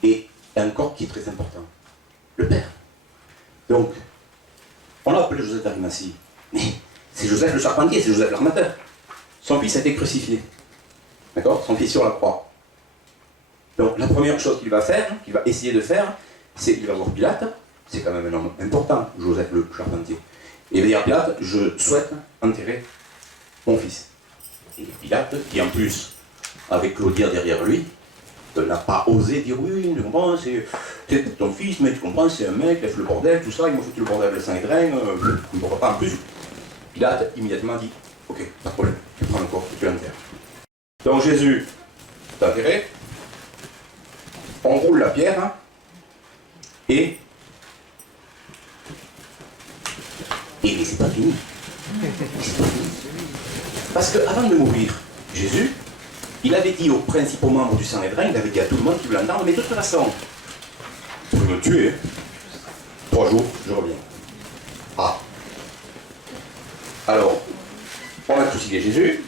et un corps qui est très important, le Père. Donc, on l'a appelé Joseph d'Arimathie, mais c'est Joseph le charpentier, c'est Joseph l'armateur. Son fils a été crucifié, d'accord? Son fils sur la croix. Donc la première chose qu'il va faire, qu'il va essayer de faire, c'est qu'il va voir Pilate, c'est quand même un homme important, Joseph le charpentier. Et il va dire à Pilate, je souhaite enterrer mon fils. Et Pilate, qui en plus, avec Claudia derrière lui, n'a pas osé dire oui, tu comprends, c'est ton fils, mais tu comprends, c'est un mec, lève le bordel, tout ça, il m'a foutu le bordel, le sang et drain, il ne m'aura pas en plus. Pilate immédiatement dit, ok, pas de problème, tu prends le corps et tu l'enterres. Donc Jésus est enterré, on roule la pierre, et mais c'est pas fini. C'est pas fini. Parce qu'avant de mourir, Jésus, il avait dit aux principaux membres du Sanhédrin, il avait dit à tout le monde qui veut l'entendre, mais de toute façon, vous pouvez me tuer, 3 jours, je reviens. Ah. Alors, on a crucifié Jésus,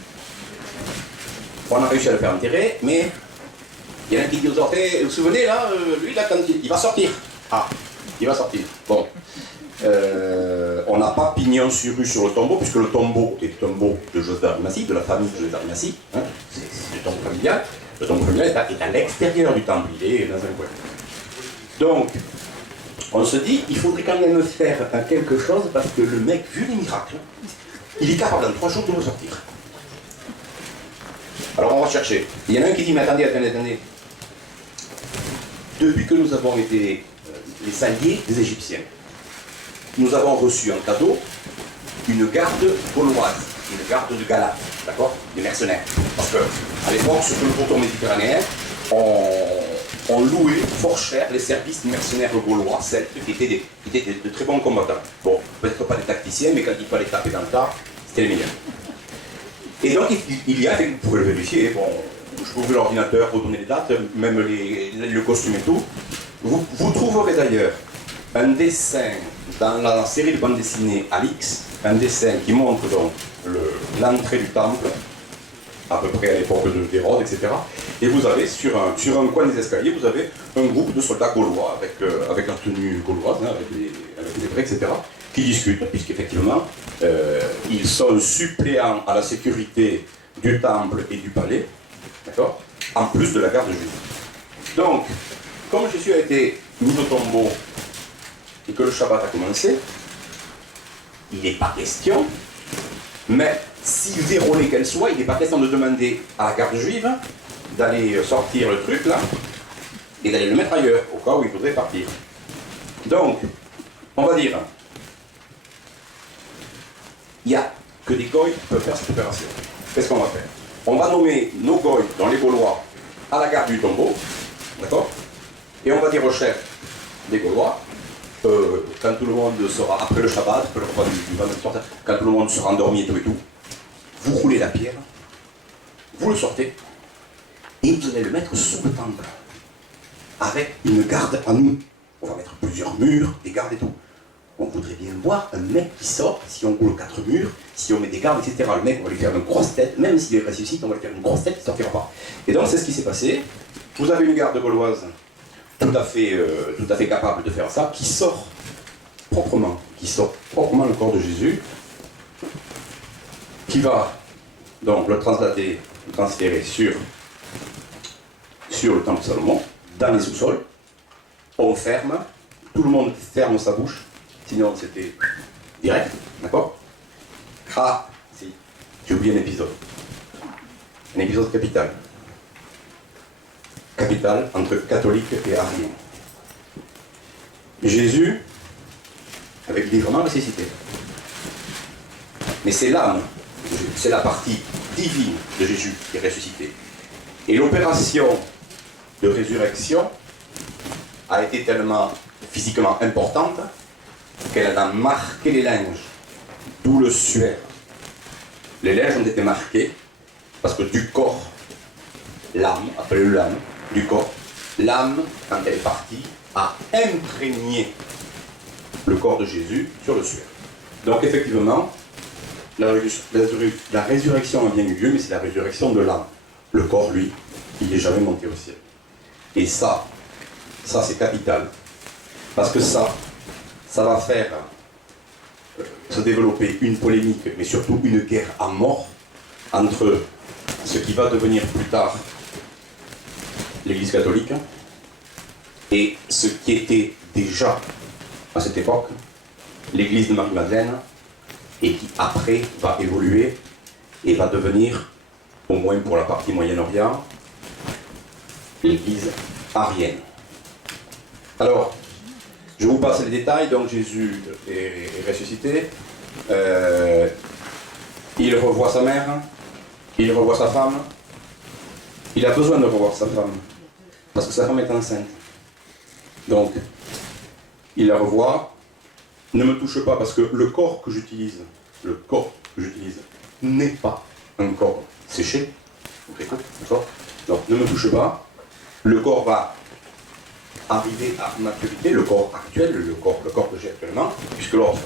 on a réussi à le faire enterrer, mais il y en a qui disent aux autres, vous vous souvenez là, lui là, quand il va sortir. Ah, il va sortir. Bon. On n'a pas pignon sur rue sur le tombeau, puisque le tombeau est le tombeau de Joseph d'Arimathie, de la famille de Joseph d'Arimathie, hein, c'est le tombeau familial. Le tombeau familial est à l'extérieur du temple, il est dans un coin. Donc, on se dit, il faudrait quand même faire quelque chose, parce que le mec, vu les miracles, il est capable en 3 jours de nous sortir. Alors on va chercher. Il y en a un qui dit, mais attendez. Depuis que nous avons été les alliés des Égyptiens, nous avons reçu en cadeau une garde gauloise, une garde de Galate, d'accord? Des mercenaires. Parce qu'à l'époque, sur le pourtour méditerranéen, on louait fort cher les services des mercenaires gaulois, celtes, qui étaient de très bons combattants. Bon, peut-être pas des tacticiens, mais quand il fallait taper dans le tas, c'était les meilleurs. Et donc, il y a, vous pouvez le vérifier, bon, je peux ouvrir l'ordinateur, vous donner les dates, même le costume et tout. Vous trouverez d'ailleurs un dessin dans la série de bande dessinée Alix, un dessin qui montre donc l'entrée du temple, à peu près à l'époque d'Hérode, etc. Et vous avez, sur un coin des escaliers, vous avez un groupe de soldats gaulois, avec la tenue gauloise, hein, avec les vrais, etc., qui discutent, puisqu'effectivement, ils sont suppléants à la sécurité du temple et du palais, d'accord, en plus de la garde de Jésus. Donc, comme Jésus a été mis au tombeau et que le Shabbat a commencé, il n'est pas question, mais si vérolée qu'elle soit, il n'est pas question de demander à la garde juive d'aller sortir le truc là et d'aller le mettre ailleurs, au cas où il faudrait partir. Donc, on va dire, il n'y a que des goïs qui peuvent faire cette opération. Qu'est-ce qu'on va faire? On va nommer nos goïs, dans les Gaulois, à la garde du tombeau, d'accord? Et on va dire au chef des Gaulois, quand tout le monde sera, après le Shabbat, après le repas du vendredi soir, quand tout le monde sera endormi et tout, vous roulez la pierre, vous le sortez, et vous allez le mettre sous le temple, avec une garde à nous. On va mettre plusieurs murs, des gardes et tout. On voudrait bien voir un mec qui sort, si on roule 4 murs, si on met des gardes, etc. Le mec, on va lui faire une grosse tête, même s'il ressuscite, on va lui faire une grosse tête, il ne sortira pas. Et donc c'est ce qui s'est passé. Vous avez une garde gauloise tout à fait capable de faire ça, qui sort proprement le corps de Jésus, qui va donc le transférer sur le temple de Salomon, dans les sous-sols. On ferme, tout le monde ferme sa bouche, sinon c'était direct, d'accord? Ah, si, j'ai oublié un épisode capital. Capital entre catholique et arien. Jésus avait librement ressuscité. Mais c'est l'âme, c'est la partie divine de Jésus qui est ressuscitée. Et l'opération de résurrection a été tellement physiquement importante qu'elle a marqué les linges, d'où le suaire. Les linges ont été marqués parce que du corps, l'âme, appelez-le l'âme, du corps, l'âme, quand elle est partie, a imprégné le corps de Jésus sur le suaire. Donc effectivement, la résurrection a bien eu lieu, mais c'est la résurrection de l'âme. Le corps, lui, il n'est jamais monté au ciel. Et ça, Ça c'est capital. Parce que ça va faire se développer une polémique, mais surtout une guerre à mort entre ce qui va devenir plus tard l'Église catholique et ce qui était déjà à cette époque l'Église de Marie-Madeleine et qui après va évoluer et va devenir, au moins pour la partie Moyen-Orient, l'Église arienne. Alors, je vous passe les détails. Donc Jésus est ressuscité, il revoit sa mère, il revoit sa femme, il a besoin de revoir sa femme, parce que sa femme est enceinte. Donc, il la revoit, ne me touche pas, parce que le corps que j'utilise n'est pas un corps séché, d'accord ? Donc, ne me touche pas, le corps va arriver à maturité, le corps actuel, le corps que j'ai actuellement, puisque l'autre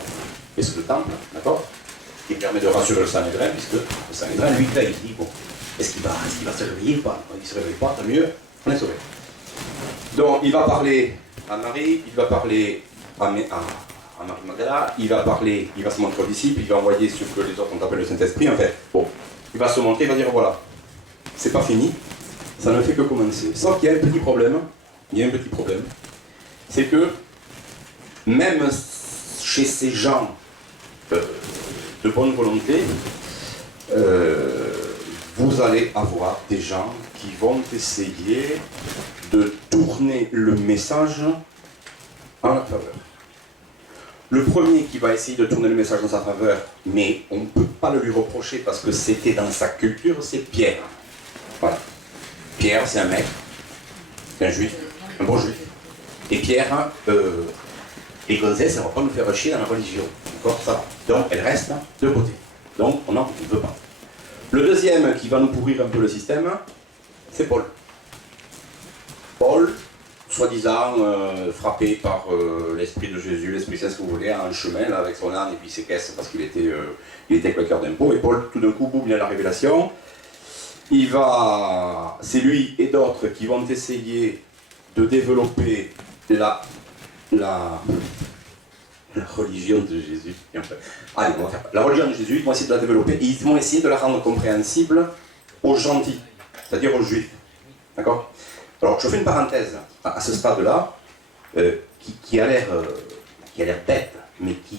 est ce temple, d'accord ? Qui permet de rassurer le Sanhédrin, puisque le Sanhédrin, lui, là, il dit, bon, est-ce qu'il va se réveiller ou pas ? Il ne se réveille pas, tant mieux, on est sauvé. Donc, il va parler à Marie, il va parler à Marie-Magdala, il va se montrer aux disciples, il va envoyer ce que les autres ont appelé le Saint-Esprit, en fait. Bon, il va se montrer, il va dire, voilà, c'est pas fini, ça ne fait que commencer. Sauf qu'il y a un petit problème, c'est que même chez ces gens de bonne volonté, vous allez avoir des gens qui vont essayer de tourner le message en leur faveur. Le premier qui va essayer de tourner le message en sa faveur, mais on ne peut pas le lui reprocher parce que c'était dans sa culture, c'est Pierre. Voilà. Pierre, c'est un mec, c'est un juif, un bon juif. Et Pierre, les gonzesses, ça ne va pas nous faire chier dans la religion. D'accord, ça va. Donc, elle reste de côté. Donc, on n'en veut pas. Le deuxième qui va nous pourrir un peu le système, c'est Paul. Paul, soi-disant frappé par l'Esprit de Jésus, l'Esprit Saint, ce que vous voulez, en chemin là, avec son âne et puis ses caisses parce qu'il était avec le cœur d'impôt. Et Paul, tout d'un coup, boum, il a la révélation. C'est lui et d'autres qui vont essayer de développer la religion de Jésus. Allez, on va faire la religion de Jésus, ils vont essayer de la développer et ils vont essayer de la rendre compréhensible aux gentils, c'est-à-dire aux juifs. D'accord ? Alors, je fais une parenthèse à ce stade-là, qui a l'air bête, mais qui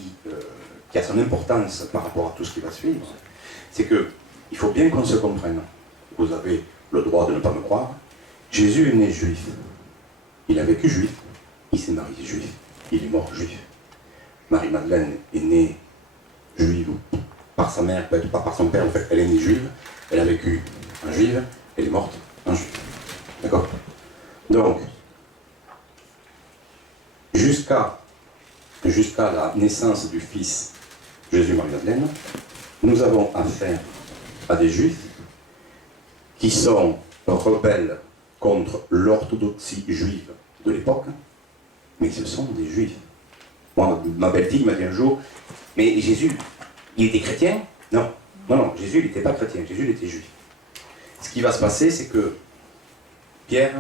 a son importance par rapport à tout ce qui va suivre. C'est qu'il faut bien qu'on se comprenne. Vous avez le droit de ne pas me croire. Jésus est né juif. Il a vécu juif. Il s'est marié juif. Il est mort juif. Marie-Madeleine est née juive par sa mère, peut-être pas par son père, en fait, elle est née juive. Elle a vécu en juive. Elle est morte en juif. D'accord ? Donc, jusqu'à la naissance du fils Jésus-Marie-Madeleine, nous avons affaire à des juifs qui sont rebelles contre l'orthodoxie juive de l'époque, mais ce sont des juifs. Moi, ma belle-fille m'a dit un jour, mais Jésus, il était chrétien ? Non, Jésus, il n'était pas chrétien, Jésus, il était juif. Ce qui va se passer, c'est que Pierre,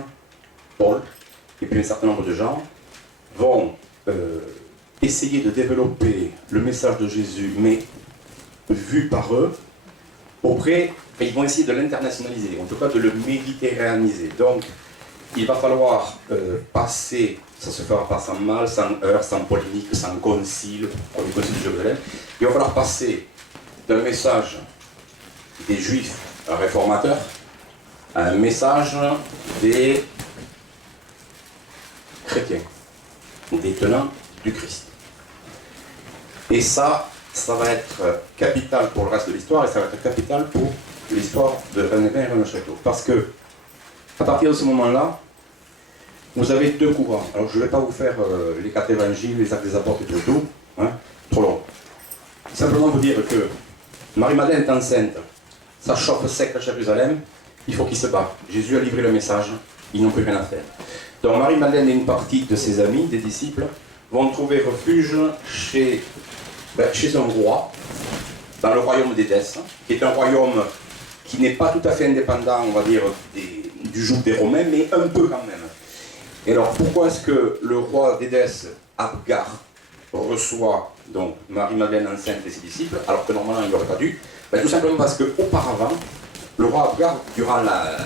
Paul, et puis un certain nombre de gens vont essayer de développer le message de Jésus, mais vu par eux, ils vont essayer de l'internationaliser, en tout cas de le méditerranéiser. Donc, il va falloir passer, ça se fera pas sans mal, sans heurts, sans polémique, sans concile, comme le concile de Jérusalem, il va falloir passer d'un message des juifs réformateurs à un message des chrétiens, des tenants du Christ. Et ça va être capital pour le reste de l'histoire et ça va être capital pour l'histoire de René Vin et René Château. Parce que, à partir de ce moment-là, vous avez deux courants. Alors, je ne vais pas vous faire les 4 évangiles, les actes des apôtres et tout, hein, trop long. Simplement vous dire que Marie-Madeleine est enceinte, ça chauffe sec à Jérusalem, il faut qu'ils se battent. Jésus a livré le message, ils n'ont plus rien à faire. Donc Marie-Madeleine et une partie de ses amis, des disciples, vont trouver refuge chez un roi, dans le royaume d'Édesse, qui est un royaume qui n'est pas tout à fait indépendant, on va dire, du joug des Romains, mais un peu quand même. Et alors, pourquoi est-ce que le roi d'Édesse, Abgar, reçoit donc Marie-Madeleine enceinte et ses disciples, alors que normalement il n'aurait pas dû? Ben, tout simplement parce qu'auparavant, le roi Abgar, durant la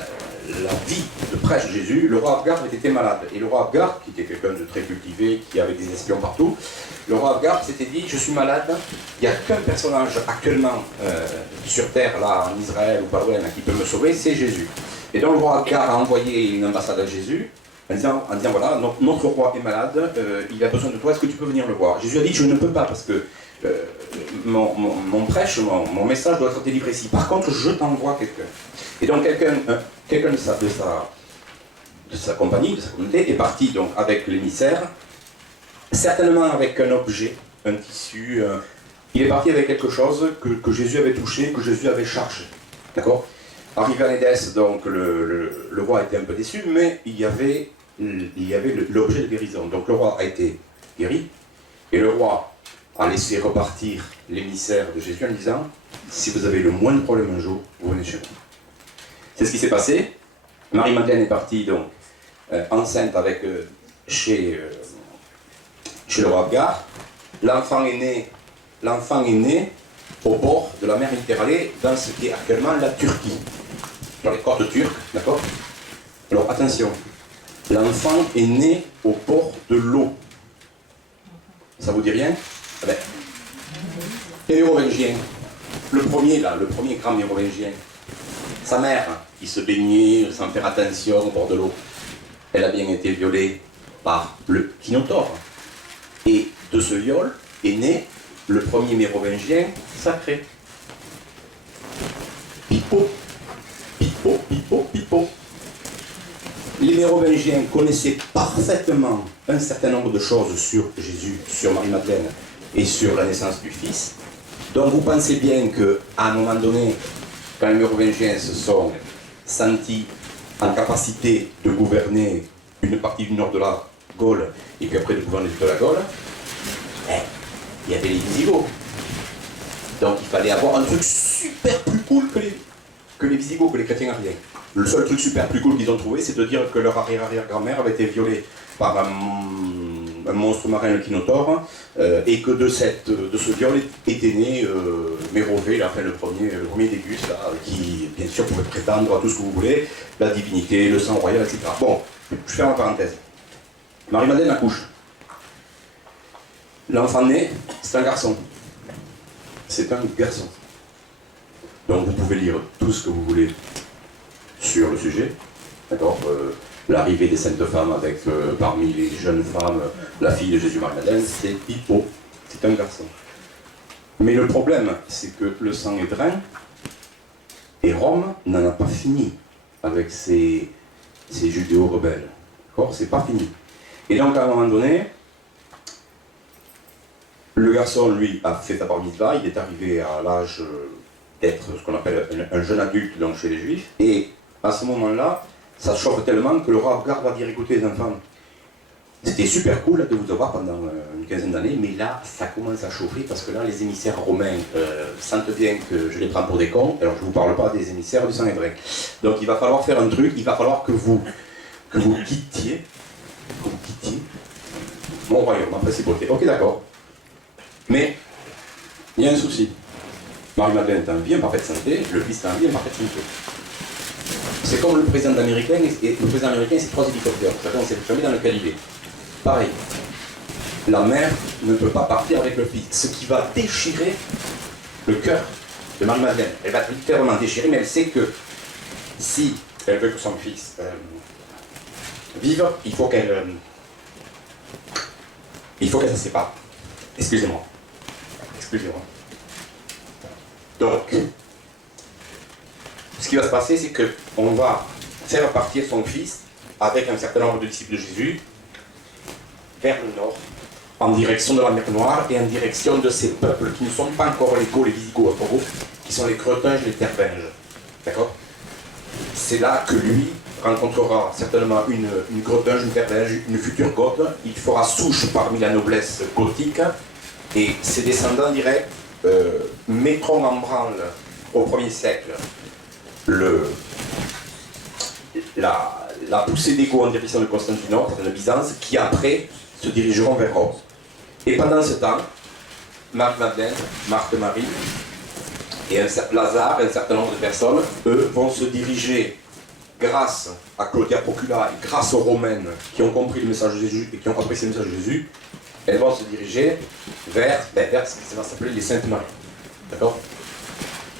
vie de prêche de Jésus, le roi Abgar était malade. Et le roi Abgar, qui était quelqu'un de très cultivé, qui avait des espions partout, le roi Abgar s'était dit, je suis malade, il n'y a qu'un personnage actuellement sur terre, là, en Israël ou pas loin, qui peut me sauver, c'est Jésus. Et donc le roi Abgar a envoyé une ambassade à Jésus, en disant voilà, notre roi est malade, il a besoin de toi, est-ce que tu peux venir le voir? Jésus a dit, je ne peux pas, parce que mon prêche, mon message doit être délivré ici. Par contre, je t'envoie quelqu'un. Et donc quelqu'un de sa compagnie, de sa communauté, est parti donc avec l'émissaire, certainement avec un objet, un tissu. Il est parti avec quelque chose que Jésus avait touché, que Jésus avait chargé. D'accord? Arrivé à Édesse, donc le roi était un peu déçu, mais il y avait l'objet de guérison. Donc le roi a été guéri, et le roi a laissé repartir l'émissaire de Jésus en disant, si vous avez le moindre problème un jour, vous venez chez moi. C'est ce qui s'est passé. Marie-Madeleine est partie donc enceinte avec chez le roi Abgar. L'enfant est né au bord de la mer Méditerranée, dans ce qui est actuellement la Turquie, dans les côtes turques, d'accord? Alors attention, l'enfant est né au bord de l'eau. Ça vous dit rien? Ah ben, les Mérovingiens, le premier grand Mérovingien, sa mère, qui se baignait sans faire attention au bord de l'eau, elle a bien été violée par le Kinotaure. Et de ce viol est né le premier Mérovingien sacré. Pipo, pipo, pipo, pipo. Les Mérovingiens connaissaient parfaitement un certain nombre de choses sur Jésus, sur Marie-Madeleine et sur la naissance du Fils. Donc vous pensez bien qu'à un moment donné, quand les Mérovingiens se sont sentis en capacité de gouverner une partie du nord de la Gaule et puis après de gouverner toute la Gaule, il y avait les Visigoths. Donc il fallait avoir un truc super plus cool que les Visigoths, que les chrétiens ariens. Le seul truc super plus cool qu'ils ont trouvé, c'est de dire que leur arrière-arrière-grand-mère avait été violée par un monstre marin, le Kinotaure, et que de ce viol était né Mérové, le premier des Gus, là, qui bien sûr pouvait prétendre à tout ce que vous voulez, la divinité, le sang royal, etc. Bon, je ferme la parenthèse. Marie-Madeleine accouche. L'enfant né, c'est un garçon. C'est un garçon. Donc vous pouvez lire tout ce que vous voulez sur le sujet. D'accord, l'arrivée des saintes femmes avec, parmi les jeunes femmes, la fille de Jésus Marie-Madeleine, c'est Hippo. C'est un garçon. Mais le problème, c'est que le sang est drain, et Rome n'en a pas fini avec ces judéo-rebelles. D'accord, c'est pas fini. Et donc à un moment donné, le garçon, lui, a fait sa bar mitzvah, il est arrivé à l'âge d'être ce qu'on appelle un jeune adulte donc chez les Juifs, et à ce moment-là, ça chauffe tellement que le roi Abgar va dire, écoutez les enfants, c'était super cool de vous avoir pendant une quinzaine d'années, mais là, ça commence à chauffer, parce que là, les émissaires romains sentent bien que je les prends pour des cons, alors je ne vous parle pas des émissaires du sang hébreu. Donc il va falloir faire un truc, il va falloir que vous quittiez mon royaume, ma principauté. Ok, d'accord. Mais, il y a un souci. Marie-Madeleine est en vie, en parfaite santé, le fils est en vie, en parfaite santé. C'est comme le président américain et le président américain, c'est 3 hélicoptères. Chacun sait jamais dans lequel il est. Pareil. La mère ne peut pas partir avec le fils. Ce qui va déchirer le cœur de Marie-Madeleine. Elle va littéralement déchirer, mais elle sait que si elle veut que son fils vive, il faut qu'elle se sépare. Excusez-moi. Donc, ce qui va se passer, c'est qu'on va faire partir son fils avec un certain nombre de disciples de Jésus vers le nord, en direction de la mer Noire et en direction de ces peuples qui ne sont pas encore les Gauls, les Visigoths, qui sont les Cretinges, les Tervinges. D'accord? C'est là que lui rencontrera certainement une Cretinge, une Tervinge, une future Goth. Il fera souche parmi la noblesse gothique et ses descendants directs mettront en branle au 1er siècle la la poussée d'ego en direction de Constantinople, de Byzance, qui après se dirigeront vers Rome. Et pendant ce temps, Marie-Madeleine, Marthe-Marie et Lazare, un certain nombre de personnes, eux, vont se diriger grâce à Claudia Procula et grâce aux Romaines qui ont compris le message de Jésus et qui ont apprécié le message de Jésus, elles vont se diriger vers ce qui va s'appeler les Saintes Maries. D'accord ?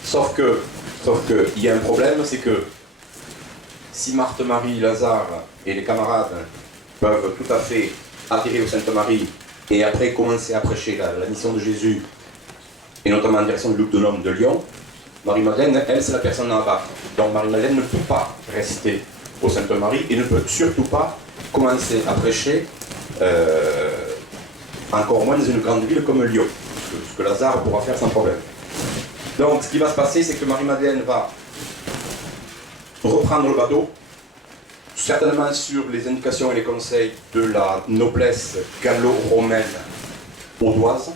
Sauf que, il y a un problème, c'est que si Marthe-Marie, Lazare et les camarades peuvent tout à fait atterrir aux Saintes Maries et après commencer à prêcher la mission de Jésus, et notamment en direction du Luc de l'Homme de Lyon, Marie-Madeleine, elle, c'est la personne à abattre. Donc Marie-Madeleine ne peut pas rester aux Saintes Maries et ne peut surtout pas commencer à prêcher, encore moins dans une grande ville comme Lyon, ce que Lazare pourra faire sans problème. Donc ce qui va se passer, c'est que Marie-Madeleine va reprendre le bateau, certainement sur les indications et les conseils de la noblesse gallo-romaine audoise,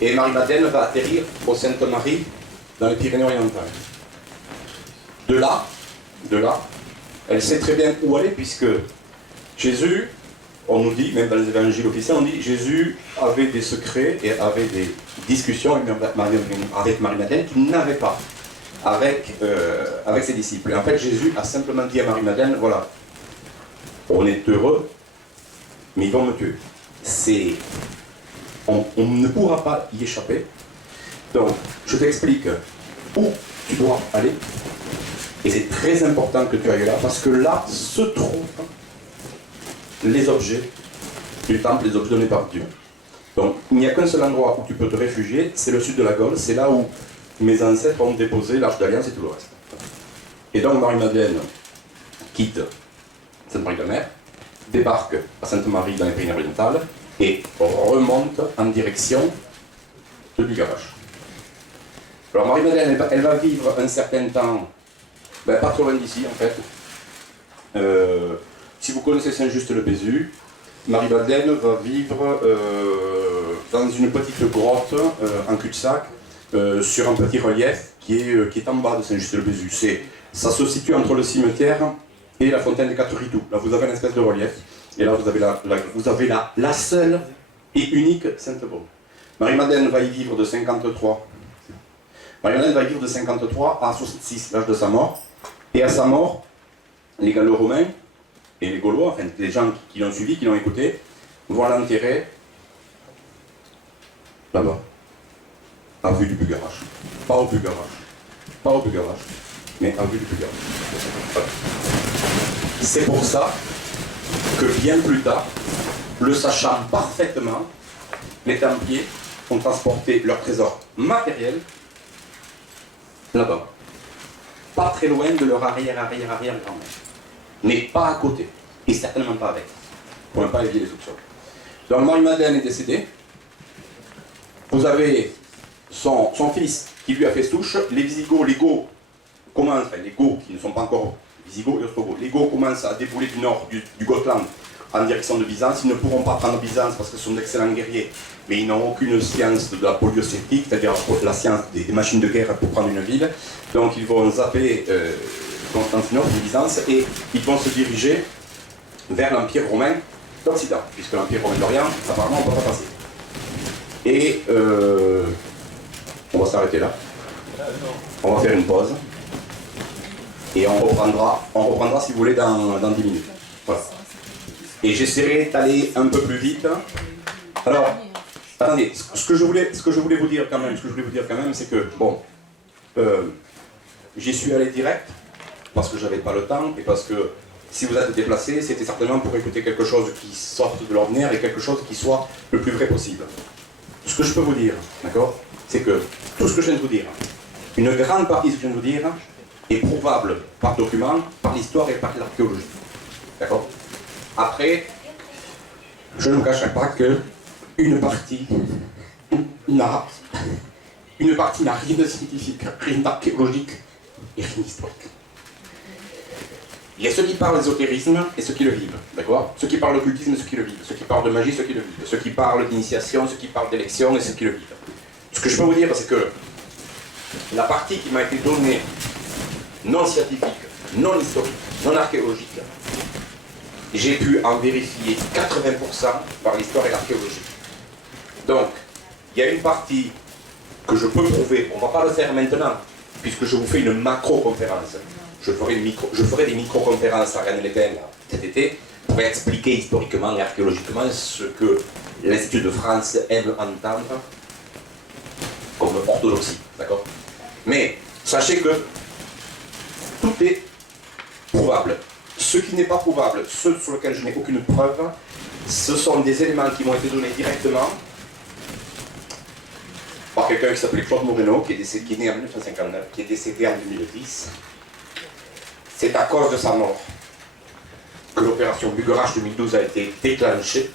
et Marie-Madeleine va atterrir aux Saintes-Maries dans les Pyrénées-Orientales. De là, elle sait très bien où aller, puisque Jésus, on nous dit, même dans les évangiles officiels, on dit Jésus avait des secrets et avait des discussions avec Marie-Madeleine qu'il n'avait pas avec ses disciples. Et en fait, Jésus a simplement dit à Marie-Madeleine, voilà, on est heureux, mais ils vont me tuer. On ne pourra pas y échapper. Donc, je t'explique où tu dois aller. Et c'est très important que tu ailles là, parce que là se trouvent les objets du temple, les objets donnés par Dieu. Donc, il n'y a qu'un seul endroit où tu peux te réfugier, c'est le sud de la Gaule, c'est là où mes ancêtres ont déposé l'Arche d'Alliance et tout le reste. Et donc, Marie-Madeleine quitte Sainte-Marie-de-Mer, débarque à Sainte-Marie dans les Pyrénées-Orientales et remonte en direction de Bigarache. Alors, Marie-Madeleine, elle va vivre un certain temps, pas trop loin d'ici en fait. Si vous connaissez Saint-Just-le-Bézu, Marie-Madeleine va vivre dans une petite grotte en cul-de-sac sur un petit relief qui est en bas de Saint-Just-le-Bézu. Ça se situe entre le cimetière et la fontaine des Quatre Rideaux. Là, vous avez une espèce de relief. Et là, vous avez la seule et unique Sainte-Baume. Marie-Madeleine va y vivre de 53. Marie-Madeleine va vivre de 53 à 66, l'âge de sa mort. Et à sa mort, les Gallo-Romains et les Gaulois, enfin les gens qui l'ont suivi, qui l'ont écouté, vont l'enterrer là-bas, à vue du Bugarache. Pas au Bugarache, mais à vue du Bugarache. Voilà. C'est pour ça que bien plus tard, le sachant parfaitement, les Templiers ont transporté leur trésor matériel là-bas. Pas très loin de leur arrière-grand-mère. Mais pas à côté. Et certainement pas avec. Pour ne pas éveiller les soupçons. Donc Marie-Madeleine est décédée. Vous avez son fils qui lui a fait souche. Les Visigoths, les Goths commencent, enfin les Goths qui ne sont pas encore Visigoths et Ostrogoths, les Goths commencent à débouler du nord du Gotland en direction de Byzance. Ils ne pourront pas prendre Byzance parce que ce sont d'excellents guerriers, mais ils n'ont aucune science de la poliocétique, c'est-à-dire la science des machines de guerre pour prendre une ville. Donc ils vont zapper Constantinople, Byzance, et ils vont se diriger vers l'Empire romain d'Occident, puisque l'Empire romain d'Orient, apparemment, on ne peut pas passer. Et on va s'arrêter là. On va faire une pause. Et on reprendra si vous voulez dans 10 minutes. Voilà. Et j'essaierai d'aller un peu plus vite. Alors, attendez, ce que je voulais vous dire quand même, c'est que, bon, j'y suis allé direct, parce que j'avais pas le temps, et parce que si vous êtes déplacé, c'était certainement pour écouter quelque chose qui sorte de l'ordinaire et quelque chose qui soit le plus vrai possible. Ce que je peux vous dire, d'accord, c'est que tout ce que je viens de vous dire, une grande partie de ce que je viens de vous dire, est prouvable par document, par l'histoire et par l'archéologie. D'accord ? Après, je ne vous cacherai pas que une partie n'a rien de scientifique, rien d'archéologique et rien d'historique. Il y a ceux qui parlent d'ésotérisme et ceux qui le vivent, d'accord ? Ceux qui parlent d'occultisme et ceux qui le vivent, ceux qui parlent de magie, ceux qui le vivent, ceux qui parlent d'initiation, ceux qui parlent d'élection et ceux qui le vivent. Ce que je peux vous dire, c'est que la partie qui m'a été donnée, non scientifique, non historique, non archéologique, j'ai pu en vérifier 80% par l'histoire et l'archéologie. Donc, il y a une partie que je peux prouver, on ne va pas le faire maintenant, puisque je vous fais une macro-conférence. Je ferai des micro-conférences à Rennes-les-Bains cet été pour expliquer historiquement et archéologiquement ce que l'Institut de France aime entendre comme orthodoxie, d'accord? Mais sachez que tout est prouvable. Ce qui n'est pas prouvable, ce sur lequel je n'ai aucune preuve, ce sont des éléments qui m'ont été donnés directement par quelqu'un qui s'appelait Claude Moreno, qui est né en 1959, qui est décédé en 2010. C'est à cause de sa mort que l'opération Bugerache 2012 a été déclenchée.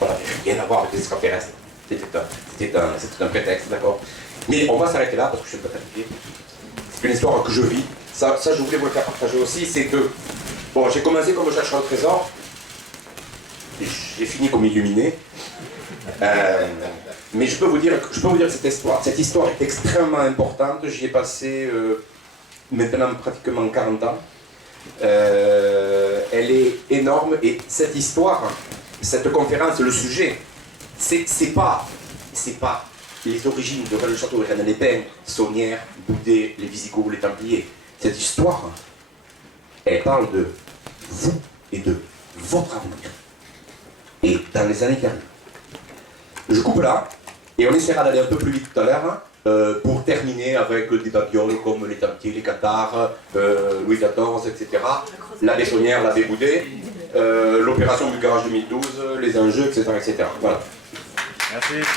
Ça n'avait rien à voir avec les extraterrestres. C'était un prétexte, d'accord? Mais on va s'arrêter là parce que je ne suis pas fatigué. C'est une histoire que je vis. Ça, je voulais vous le faire partager aussi. C'est que, bon, j'ai commencé comme chercheur au trésor. J'ai fini comme illuminé. Mais je peux vous dire que cette histoire est extrêmement importante. J'y ai passé maintenant pratiquement 40 ans. Elle est énorme et cette histoire, cette conférence, le sujet, c'est pas les origines de le château de Rennes-les-Bains, Saunière, Boudet, les Visigoths, les Templiers. Cette histoire, elle parle de vous et de votre avenir. Et dans les années qui arrivent. Je coupe là, et on essaiera d'aller un peu plus vite tout à l'heure, pour terminer avec des babioles comme les Templiers, les Cathares, Louis XIV, etc. L'abbé Saunière, l'abbé Boudet, l'opération Bugerache 2012, les enjeux, etc. Voilà. Merci.